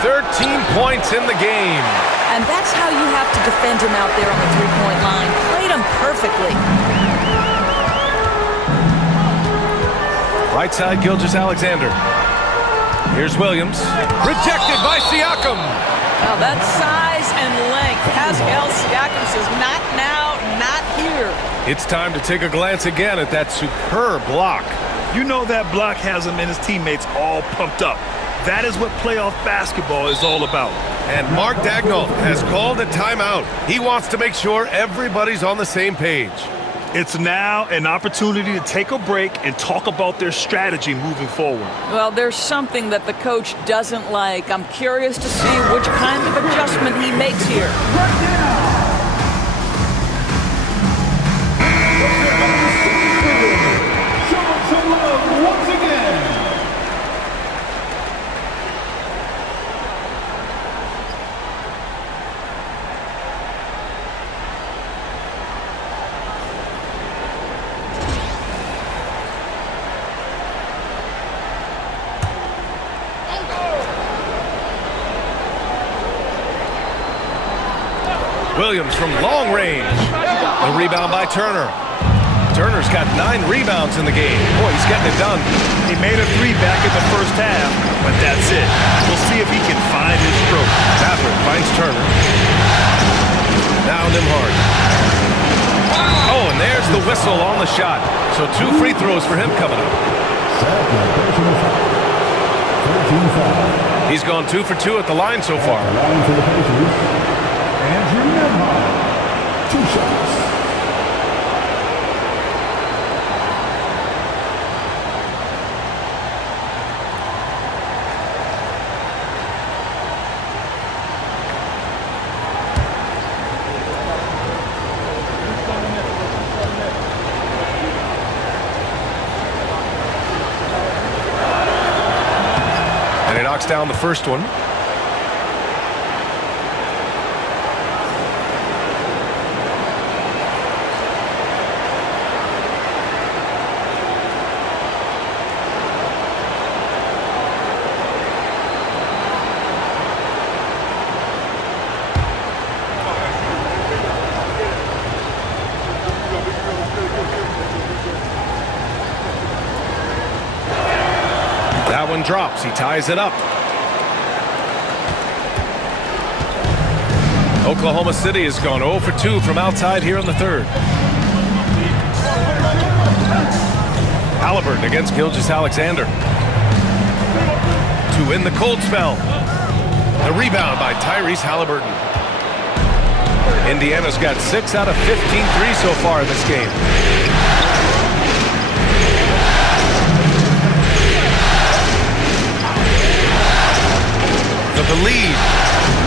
13 points in the game. And that's how you have to defend him out there on the three-point line. Played him perfectly. Right side, Gilgeous-Alexander. Here's Williams. Rejected by Siakam. Now that's size and length. Pascal Siakam says, not now, not here. It's time to take a glance again at that superb block. You know that block has him and his teammates all pumped up. That is what playoff basketball is all about. And Mark Daigneault has called a timeout. He wants to make sure everybody's on the same page. It's now an opportunity to take a break and talk about their strategy moving forward. Well, there's something that the coach doesn't like. I'm curious to see which kind of adjustment he makes here. Once again. Williams from long range. The rebound by Turner. Turner's got 9 rebounds in the game. Boy, he's getting it done. He made a 3 back in the first half, but that's it. We'll see if he can find his stroke. Maverick finds Turner. Now Nimhard. Oh, and there's the whistle on the shot. So 2 free throws for him coming up. He's gone 2 for 2 at the line so far. Line for the Pacers. Andrew Nembhard. 2 shots. Knocks down the first one. That one drops. He ties it up. Oklahoma City has gone 0 for 2 from outside here in the third. Halliburton against Gilgeous-Alexander. To win the cold spell. The rebound by Tyrese Halliburton. Indiana's got 6 out of 15 threes so far in this game. The lead.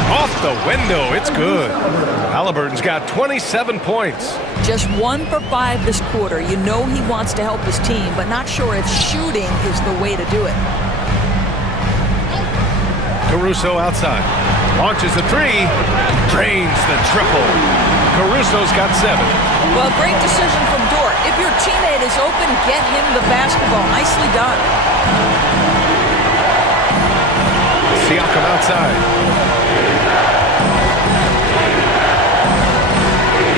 Off the window. It's good. Halliburton's got 27 points. Just 1 for 5 this quarter. You know he wants to help his team, but not sure if shooting is the way to do it. Caruso outside. Launches the 3. Drains the triple. Caruso's got 7. Well, great decision from Dort. If your teammate is open, get him the basketball. Nicely done. Siakam outside.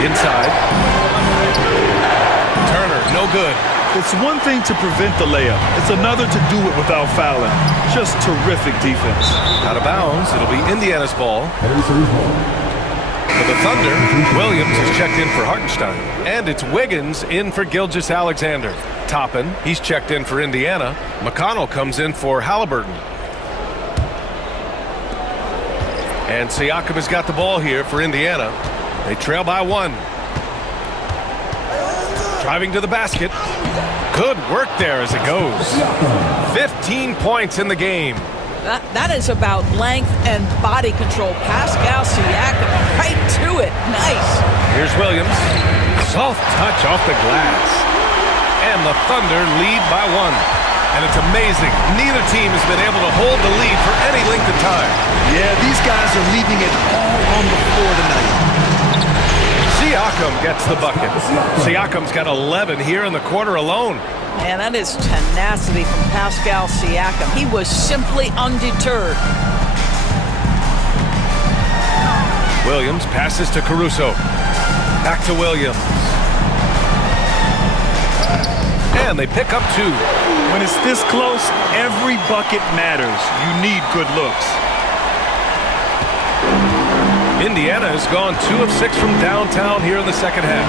Inside. Turner, no good. It's one thing to prevent the layup. It's another to do it without fouling. Just terrific defense. Out of bounds. It'll be Indiana's ball. For the Thunder, Williams has checked in for Hartenstein. And it's Wiggins in for Gilgeous-Alexander. Toppin, he's checked in for Indiana. McConnell comes in for Halliburton. And Siakam has got the ball here for Indiana. They trail by 1. Driving to the basket. Good work there as it goes. 15 points in the game. That is about length and body control. Pascal Siakam right to it. Nice. Here's Williams. Soft touch off the glass. And the Thunder lead by 1. And it's amazing. Neither team has been able to hold the lead for any length of time. Yeah, these guys are leaving it all on the floor tonight. Siakam gets the bucket. Siakam's got 11 here in the quarter alone. Man, that is tenacity from Pascal Siakam. He was simply undeterred. Williams passes to Caruso. Back to Williams. And they pick up 2. When it's this close, every bucket matters. You need good looks. Indiana has gone 2 of 6 from downtown here in the second half.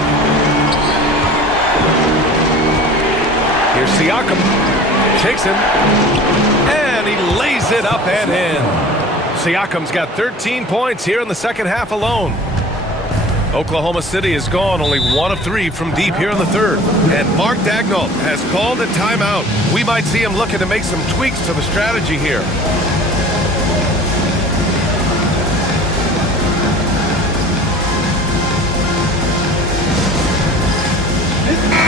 Here's Siakam. Takes him. And he lays it up and in. Siakam's got 13 points here in the second half alone. Oklahoma City has gone only 1 of 3 from deep here in the third. And Mark Daigneault has called a timeout. We might see him looking to make some tweaks to the strategy here.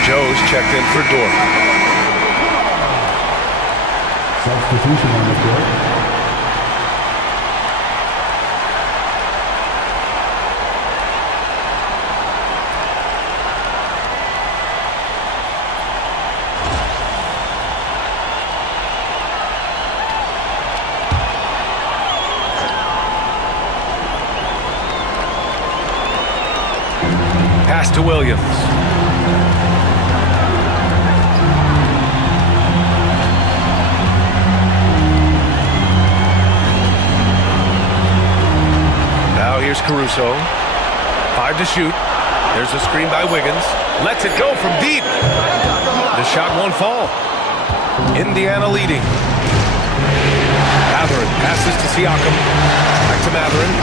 Joe's checked in for Dort. Substitution on the court. Pass to Williams. Now here's Caruso. 5 to shoot. There's a screen by Wiggins. Lets it go from deep. The shot won't fall. Indiana leading. Matherin passes to Siakam. Back to Matherin.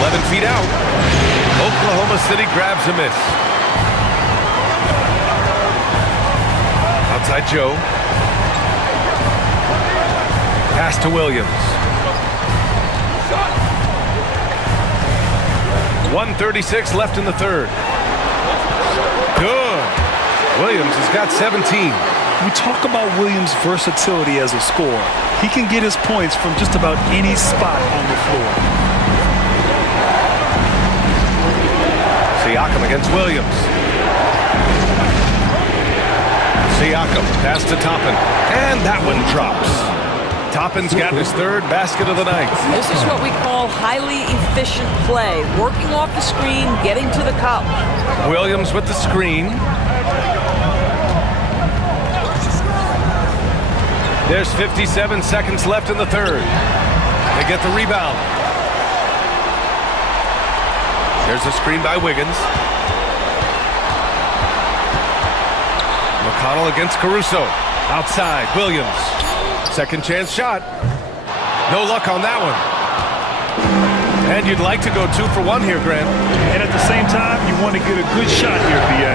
11 feet out. Oklahoma City grabs a miss. Outside Joe. Pass to Williams. 1:36 left in the third. Good. Williams has got 17. We talk about Williams' versatility as a scorer. He can get his points from just about any spot on the floor. Siakam against Williams. Siakam pass to Toppin. And that one drops. Toppin's got his third basket of the night. This is what we call highly efficient play. Working off the screen, getting to the cup. Williams with the screen. There's 57 seconds left in the third. They get the rebound. There's a screen by Wiggins. McConnell against Caruso. Outside, Williams. Second chance shot. No luck on that one. And you'd like to go 2 for 1 here, Grant. And at the same time, you want to get a good shot here, B.A.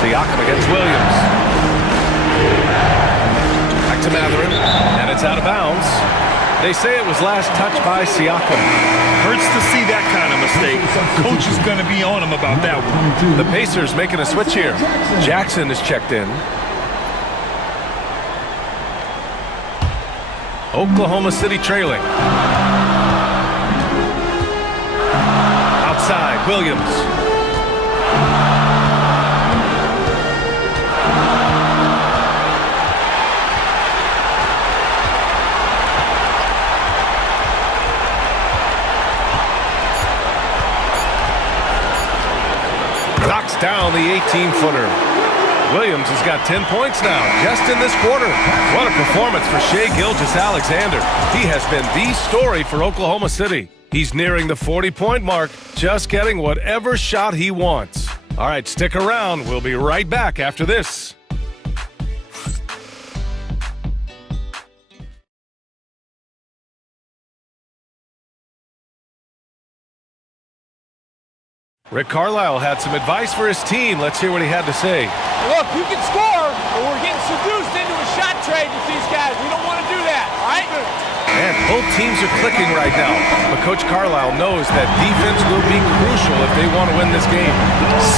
Siakam against Williams. Back to Matherin. And it's out of bounds. They say it was last touched by Siakam. Hurts to see that kind of mistake. Coach is going to be on him about that one. The Pacers making a switch here. Jackson is checked in. Oklahoma City trailing. Outside, Williams. Knocks down the 18-footer. Williams has got 10 points now, just in this quarter. What a performance for Shai Gilgeous-Alexander. He has been the story for Oklahoma City. He's nearing the 40-point mark, just getting whatever shot he wants. All right, stick around. We'll be right back after this. Rick Carlisle had some advice for his team. Let's hear what he had to say. Look, you can score, but we're getting seduced into a shot trade with these guys. We don't want to do that, all right? And both teams are clicking right now. But Coach Carlisle knows that defense will be crucial if they want to win this game.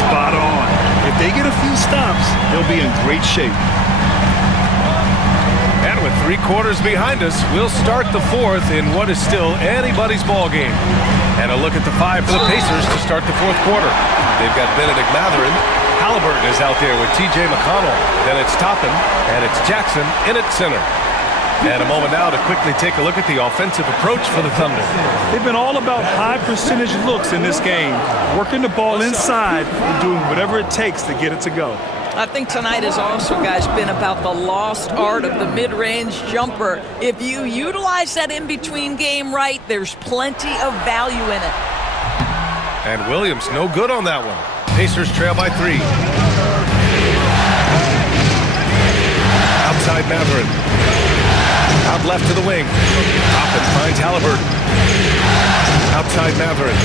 Spot on. If they get a few stops, they'll be in great shape. And with 3 quarters behind us, we'll start the fourth in what is still anybody's ball game. And a look at the 5 for the Pacers to start the fourth quarter. They've got Benedict Matherin. Halliburton is out there with T.J. McConnell. Then it's Toppin, and it's Jackson in at center. And a moment now to quickly take a look at the offensive approach for the Thunder. They've been all about high percentage looks in this game, working the ball inside and doing whatever it takes to get it to go. I think tonight has also, guys, been about the lost art of the mid-range jumper. If you utilize that in-between game right, there's plenty of value in it. And Williams no good on that one. Pacers trail by 3. Outside Matherin. Out left to the wing. Toppin finds Halliburton. Outside Matherin.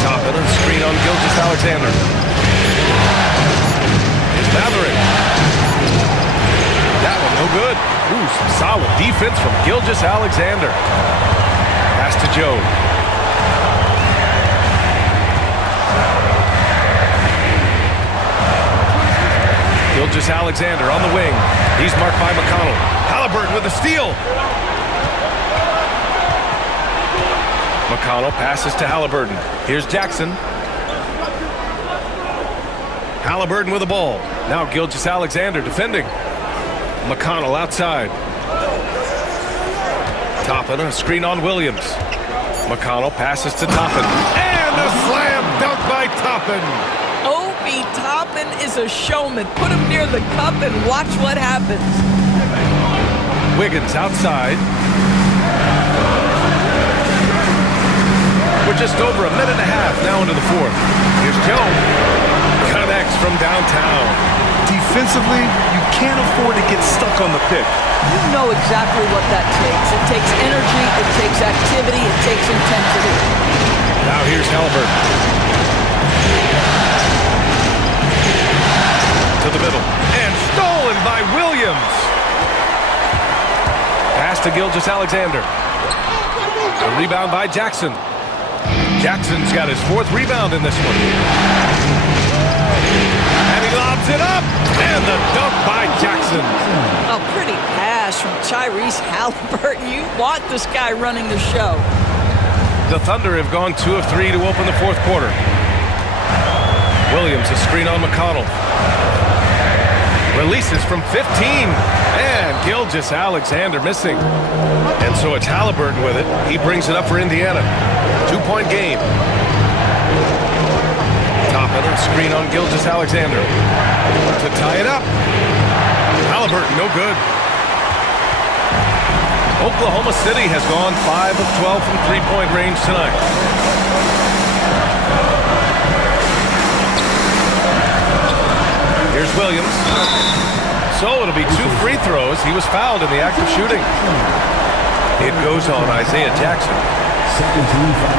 Toppin and screen on Gilgeous-Alexander. It's Matherin. That one no good. Ooh, some solid defense from Gilgeous-Alexander. Pass to Joe. Gilgeous-Alexander on the wing. He's marked by McConnell. Halliburton with a steal. McConnell passes to Halliburton. Here's Jackson. Halliburton with the ball. Now Gilgeous-Alexander defending. McConnell outside. Toppin, a screen on Williams. McConnell passes to Toppin. And a slam dunk by Toppin. Obi Toppin is a showman. Put him near the cup and watch what happens. Wiggins outside. We're just over a minute and a half now into the fourth. Here's Joe. Connects from downtown. Defensively, you can't afford to get stuck on the pick. You know exactly what that takes. It takes energy, it takes activity, it takes intensity. Now here's Halliburton. To the middle. And stolen by Williams. Pass to Gilgeous-Alexander. A rebound by Jackson. Jackson's got his fourth rebound in this one. And he lobs it up. And the dunk by Jackson. A pretty pass from Tyrese Halliburton. You want this guy running the show. The Thunder have gone 2 of 3 to open the fourth quarter. Williams, a screen on McConnell. Releases from 15. And Gilgeous-Alexander missing. And so it's Halliburton with it. He brings it up for Indiana. 2-point game. Toppin, a screen on Gilgeous-Alexander. To tie it up. Halliburton, no good. Oklahoma City has gone 5 of 12 from three-point range tonight. Here's Williams. So it'll be 2 free throws. He was fouled in the act of shooting. It goes on Isaiah Jackson. Second team foul.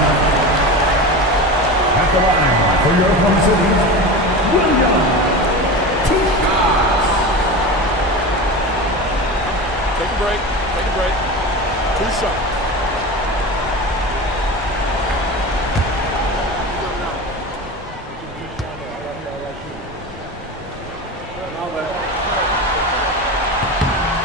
At the line for your Oklahoma City, Williams. 2 shots. Take a break. Take a break. 2 shots.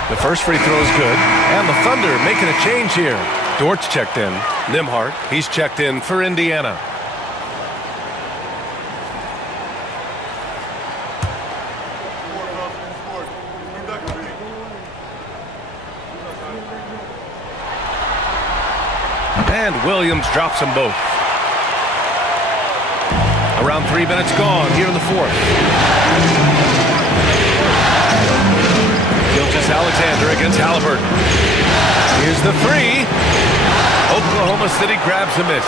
The first free throw is good. And the Thunder making a change here. Dortch checked in. Nembhard, he's checked in for Indiana. And Williams drops them both. Around 3 minutes gone here in the fourth. Gilgeous-Alexander against Halliburton. Here's the three. Oklahoma City grabs a miss.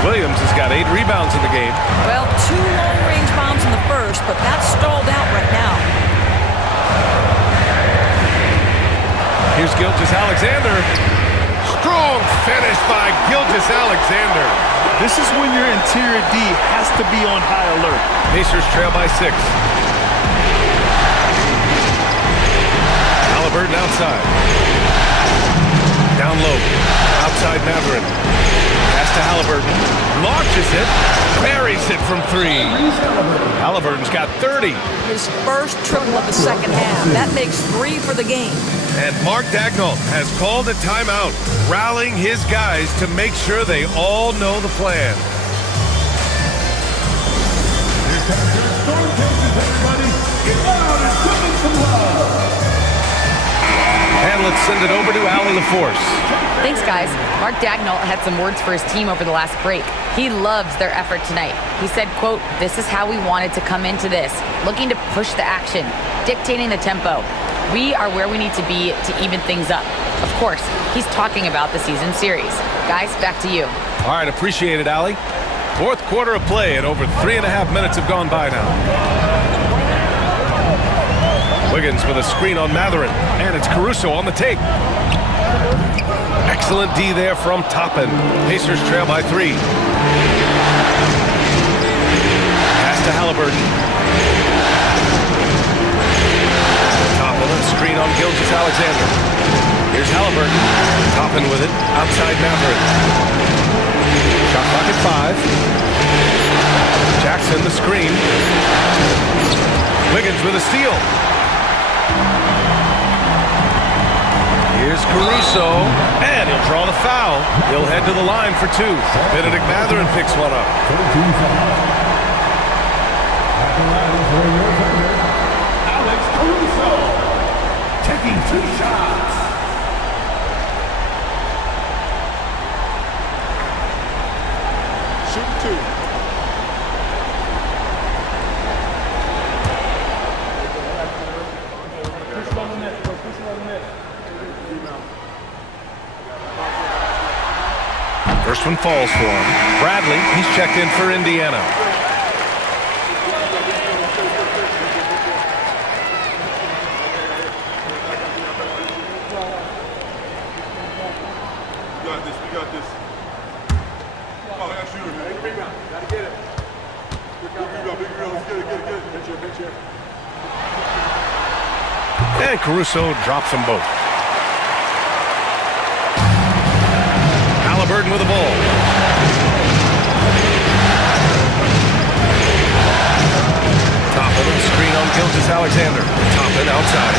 Williams has got 8 rebounds in the game. Well, 2 long-range bombs in the first, but that's stalled out right now. Here's Gilgeous-Alexander. Strong finish by Gilgeous-Alexander. This is when your interior D has to be on high alert. Pacers trail by 6. Halliburton outside. Down low. Outside Matherin. Pass to Halliburton. Launches it. Buries it from 3. Halliburton's got 30. His first triple of the second half. That makes 3 for the game. And Mark Daigneault has called a timeout, rallying his guys to make sure they all know the plan. Here comes your storm cases, everybody. Get loud and give them some love. And let's send it over to Allie LaForce. Thanks, guys. Mark Daigneault had some words for his team over the last break. He loves their effort tonight. He said, quote, "This is how we wanted to come into this, looking to push the action, dictating the tempo. We are where we need to be to even things up." Of course, he's talking about the season series. Guys, back to you. All right, appreciate it, Allie. Fourth quarter of play, and over 3.5 minutes have gone by now. Wiggins with a screen on Matherin, and it's Caruso on the take. Excellent D there from Toppin. Pacers trail by 3. Pass to Halliburton. Toppin, a screen on Gilgeous-Alexander. Here's Halliburton. Toppin with it, outside Matherin. Shot clock at 5. Jackson the screen. Wiggins with a steal. Here's Caruso, and he'll draw the foul. He'll head to the line for 2. Benedict Matherin picks one up. At the line for your Thunder, Alex Caruso, taking 2 shots. First one falls for him. Bradley, he's checked in for Indiana. And Caruso drops them both. Halliburton with the ball. Toppin, screen on Gilgeous-Alexander. Toppin outside.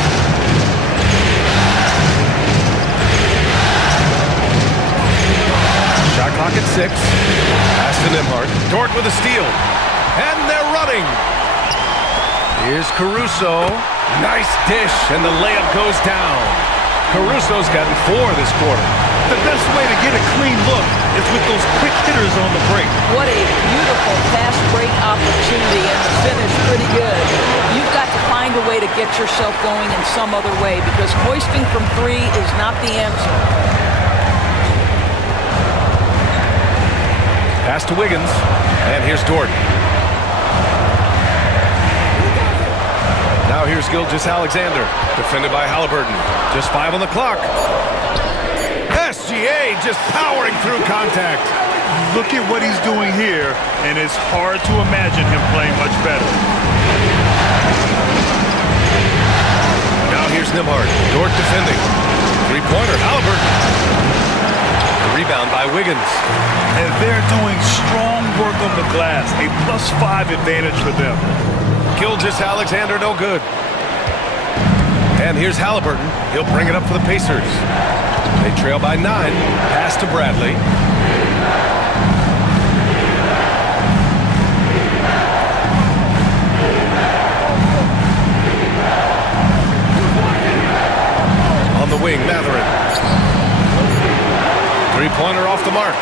Shot clock at 6. Pass to Nembhard. Dort with a steal. And they're running. Here's Caruso. Nice dish, and the layup goes down. Caruso's gotten 4 this quarter. The best way to get a clean look is with those quick hitters on the break. What a beautiful fast break opportunity, and the finish pretty good. You've got to find a way to get yourself going in some other way, because hoisting from 3 is not the answer. Pass to Wiggins, and here's Dort. Now here's Gilgeous-Alexander, defended by Halliburton. Just 5 on the clock. SGA just powering through contact. Look at what he's doing here, and it's hard to imagine him playing much better. Now here's Nembhard. Dort defending. Three-pointer, Halliburton. The rebound by Wiggins. And they're doing strong work on the glass. A +5 advantage for them. Gilgeous-Alexander no good. And here's Halliburton. He'll bring it up for the Pacers. They trail by 9. Pass to Bradley. On the wing, Matherin. Three-pointer off the mark.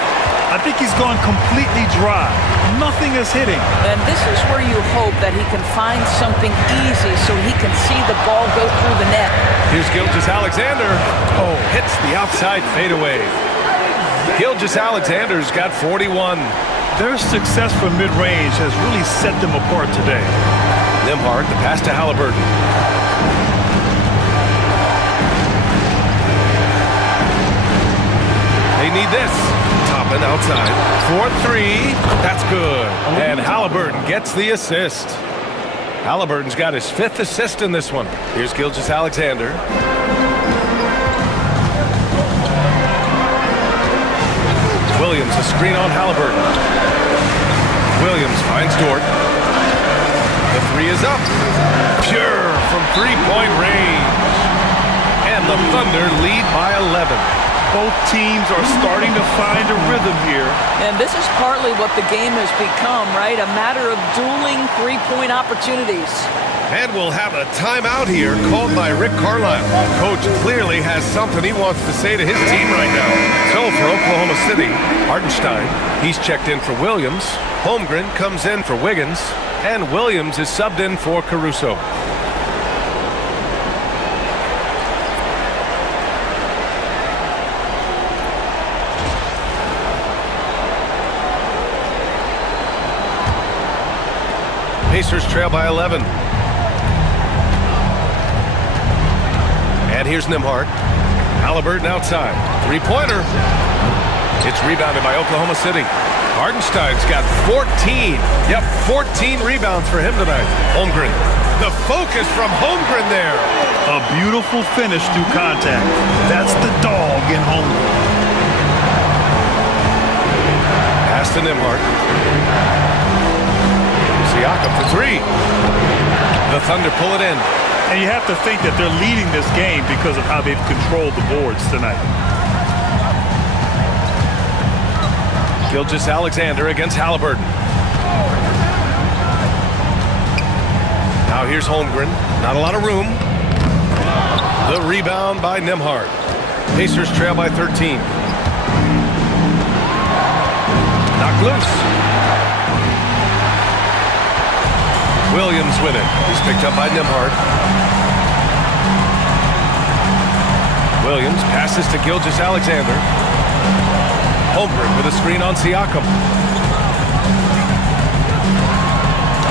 I think he's gone completely dry. Nothing is hitting. And this is where you hope that he can find something easy so he can see the ball go through the net. Here's Gilgeous-Alexander. Oh, hits the outside fadeaway. Gilgeous-Alexander's got 41. Their success from mid-range has really set them apart today. Nembhard, the pass to Halliburton. They need this. Toppin outside. 4-3. That's good. And Halliburton gets the assist. Halliburton's got his 5th assist in this one. Here's Gilgeous-Alexander. Williams, a screen on Halliburton. Williams finds Dort. The 3 is up. Pure from 3-point range. And the Thunder lead by 11. Both teams are starting to find a rhythm here. And this is partly what the game has become, right? A matter of dueling 3-point opportunities. And we'll have a timeout here called by Rick Carlisle. Coach clearly has something he wants to say to his team right now. So for Oklahoma City, Hartenstein, he's checked in for Williams. Holmgren comes in for Wiggins. And Williams is subbed in for Caruso. Pacers trail by 11. And here's Nembhard. Halliburton outside. Three-pointer. It's rebounded by Oklahoma City. Hartenstein's got 14. Yep, 14 rebounds for him tonight. Holmgren. The focus from Holmgren there. A beautiful finish through contact. That's the dog in Holmgren. Pass to Nembhard. Siakam for 3. The Thunder pull it in. And you have to think that they're leading this game because of how they've controlled the boards tonight. Gilgeous-Alexander against Halliburton. Now here's Holmgren. Not a lot of room. The rebound by Nembhard. Pacers trail by 13. Knocked loose. Williams with it. He's picked up by Nembhard. Williams passes to Gilgeous-Alexander. Holmgren with a screen on Siakam.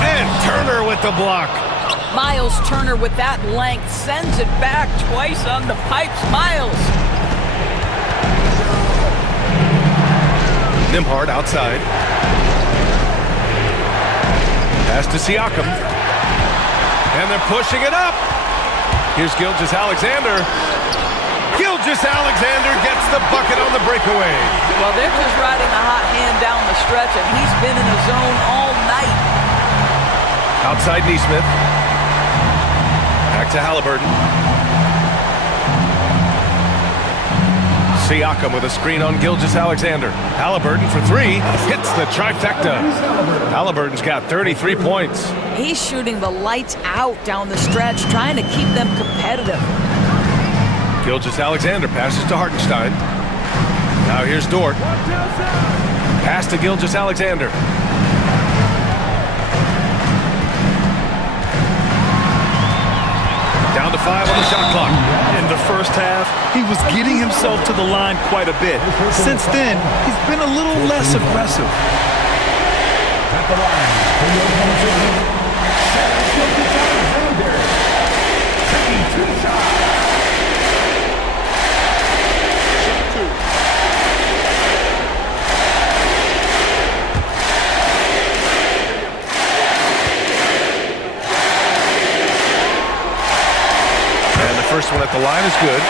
And Turner with the block. Miles Turner with that length sends it back twice on the pipes. Miles. Nembhard outside. Pass to Siakam. And they're pushing it up. Here's Gilgeous-Alexander. Gilgeous-Alexander gets the bucket on the breakaway. Well, they're just riding a hot hand down the stretch, and he's been in his zone all night. Outside Neesmith. Back to Halliburton. Siakam with a screen on Gilgeous-Alexander. Halliburton for three. Hits the trifecta. Halliburton's got 33 points. He's shooting the lights out down the stretch, trying to keep them competitive. Gilgeous-Alexander passes to Hartenstein. Now here's Dort. Pass to Gilgeous-Alexander. Down to 5 on the shot clock. In the first half, he was getting himself to the line quite a bit. Since then, he's been a little less aggressive. At the line for your opponent, Gilgeous-Alexander, taking 2 shots. First one at the line is good.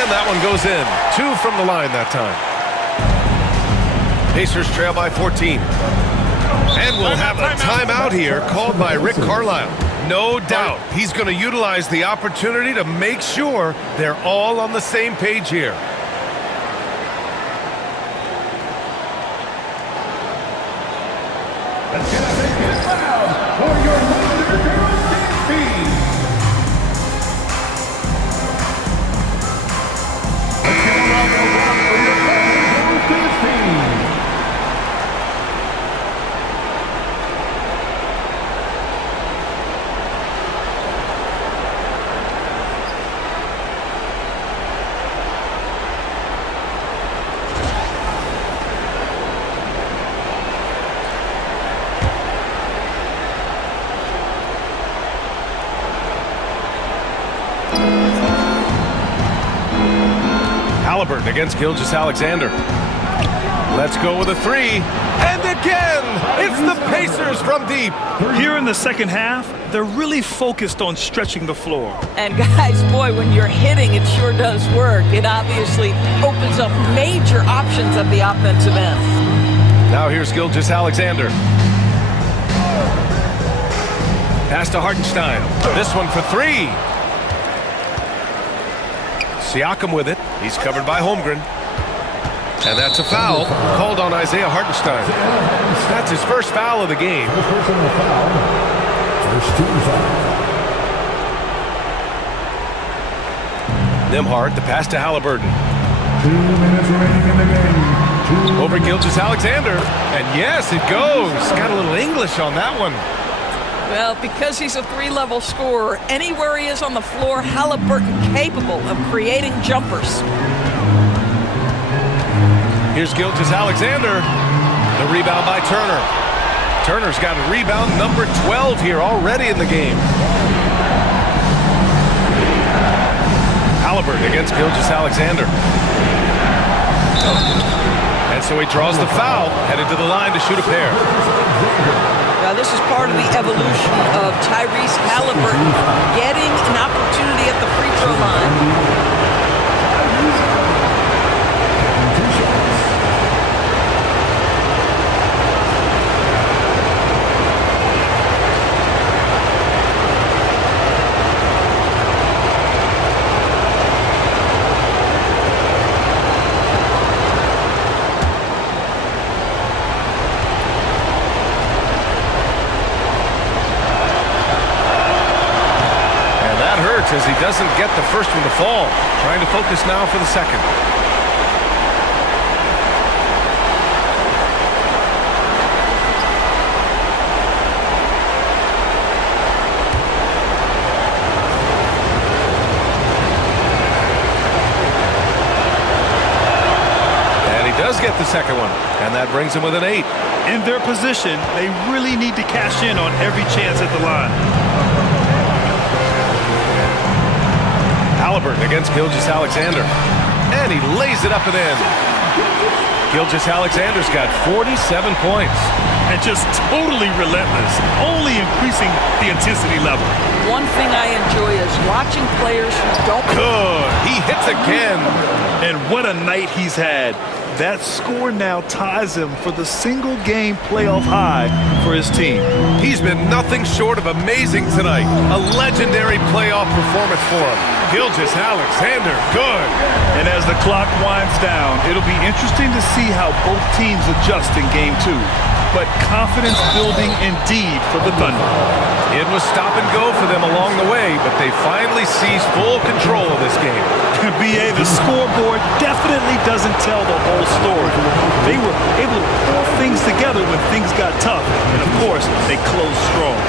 And that one goes in. 2 from the line that time. Pacers trail by 14. And we'll have a timeout here called by Rick Carlisle. No doubt he's going to utilize the opportunity to make sure they're all on the same page here. Let's get a second foul for your Wonder Girls team. Let's get a round of applause for your Wonder Girls team. Halliburton against Gilgeous-Alexander. Let's go with a 3. And again, it's the Pacers from deep. Here in the second half, they're really focused on stretching the floor. And guys, boy, when you're hitting, it sure does work. It obviously opens up major options at the offensive end. Now here's Gilgeous-Alexander. Pass to Hartenstein. This one for 3. Siakam with it. He's covered by Holmgren. And that's a foul called on Isaiah Hartenstein. That's his first foul of the game. Personal foul. First team foul. Nembhard, the pass to Halliburton. 2 minutes remaining in the game. Over Gilgeous-Alexander. And yes, it goes. Got a little English on that one. Well, because he's a 3-level scorer, anywhere he is on the floor, Halliburton capable of creating jumpers. Here's Gilgeous-Alexander. The rebound by Turner. Turner's got rebound number 12 here already in the game. Halliburton against Gilgeous-Alexander. And so he draws the foul, headed to the line to shoot a pair. Now, this is part of the evolution of Tyrese Halliburton getting an opportunity at the free throw line. challenge as he doesn't get the first one to fall. Trying to focus now for the second. Does get the second one, and that brings him with an 8. In their position, they really need to cash in on every chance at the line. Halliburton against Gilgeous-Alexander, and he lays it up and in. Gilgeous-Alexander's got 47 points. And just totally relentless, only increasing the intensity level. One thing I enjoy is watching players who don't... Good. He hits again. And what a night he's had. That score now ties him for the single-game playoff high for his team. He's been nothing short of amazing tonight. A legendary playoff performance for him. Gilgeous-Alexander, good. And as the clock winds down, it'll be interesting to see how both teams adjust in Game 2. But confidence building indeed for the Thunder. It was stop and go for them along the way, but they finally seized full control of this game. BA, the scoreboard definitely doesn't tell the whole story. They were able to pull things together when things got tough, and of course, they closed strong.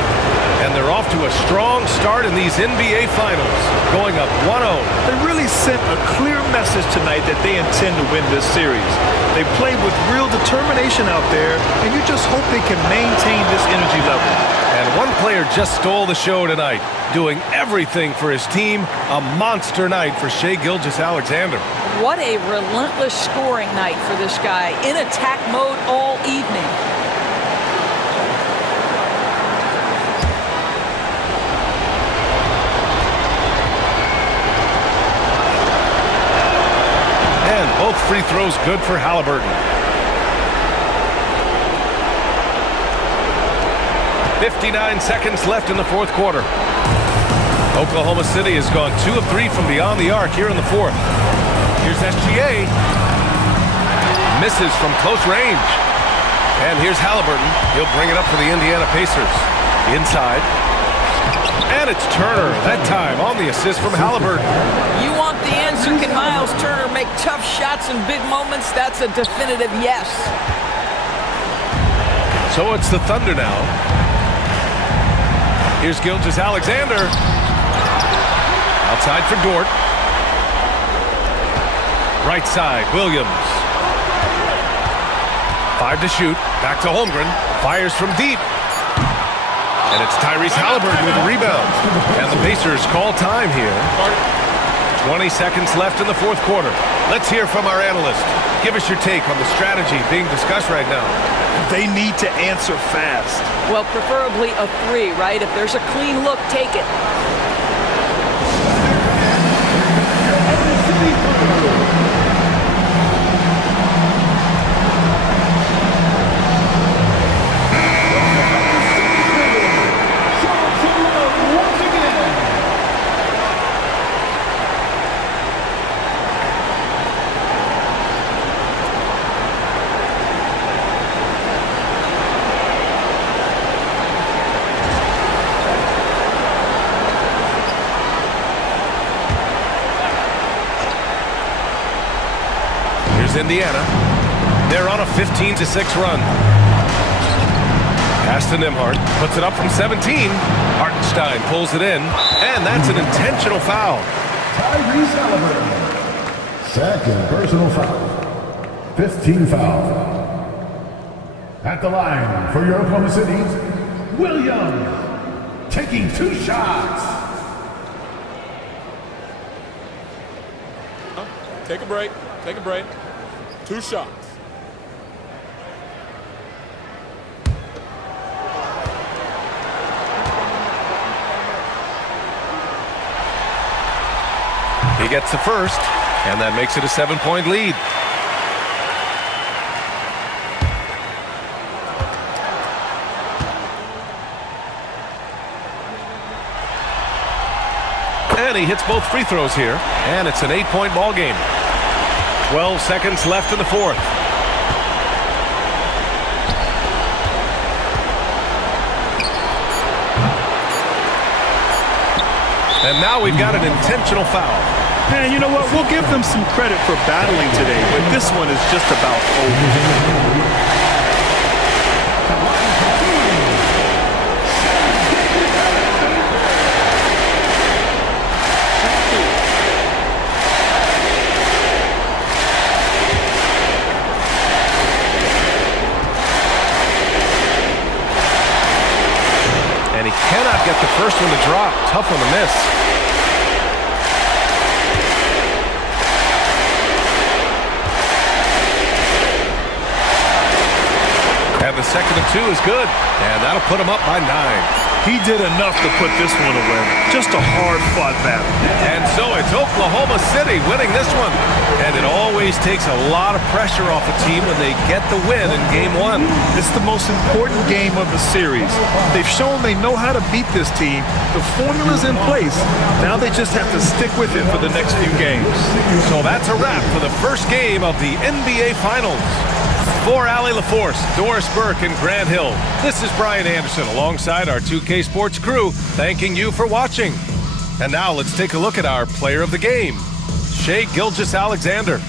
And they're off to a strong start in these NBA Finals, going up 1-0. They really sent a clear message tonight that they intend to win this series. They played with real determination out there, and you just hope they can maintain this energy level. And one player just stole the show tonight, doing everything for his team. A monster night for Shai Gilgeous-Alexander. What a relentless scoring night for this guy, in attack mode all evening. And both free throws good for Halliburton. 59 seconds left in the fourth quarter. Oklahoma City has gone 2 of 3 from beyond the arc here in the fourth. Here's SGA. Misses from close range. And here's Halliburton. He'll bring it up for the Indiana Pacers. Inside. And it's Turner, that time on the assist from Halliburton. You want the answer? Can Miles Turner make tough shots in big moments? That's a definitive yes. So it's the Thunder now. Here's Gilgeous-Alexander. Outside for Dort. Right side, Williams. 5 to shoot. Back to Holmgren. Fires from deep. And it's Tyrese Halliburton with the rebound. And the Pacers call time here. 20 seconds left in the fourth quarter. Let's hear from our analyst. Give us your take on the strategy being discussed right now. They need to answer fast. Well, preferably a 3, right? If there's a clean look, take it. Indiana. They're on a 15-6 run. Pass to Nembhard. Puts it up from 17. Hartenstein pulls it in. And that's an intentional foul. Tyrese Halliburton. Second personal foul. 15 foul. At the line for your Oklahoma City, Williams. Taking 2 shots. Take a break. Take a break. 2 shots. He gets the first, and that makes it a 7-point lead. And he hits both free throws here, and it's an 8-point ball game. 12 seconds left in the fourth. And now we've got an intentional foul. And you know what? We'll give them some credit for battling today, but this one is just about over. And he cannot get the first one to drop. Tough one to miss. And the second and 2 is good. And that'll put him up by 9. He did enough to put this one away. Just a hard-fought battle. And so it's Oklahoma City winning this one. And it always takes a lot of pressure off a team when they get the win in Game 1. It's the most important game of the series. They've shown they know how to beat this team. The formula's in place. Now they just have to stick with it for the next few games. So that's a wrap for the first game of the NBA Finals. For Allie LaForce, Doris Burke, and Grant Hill, this is Brian Anderson alongside our 2K Sports crew, thanking you for watching. And now let's take a look at our player of the game, Shai Gilgeous-Alexander.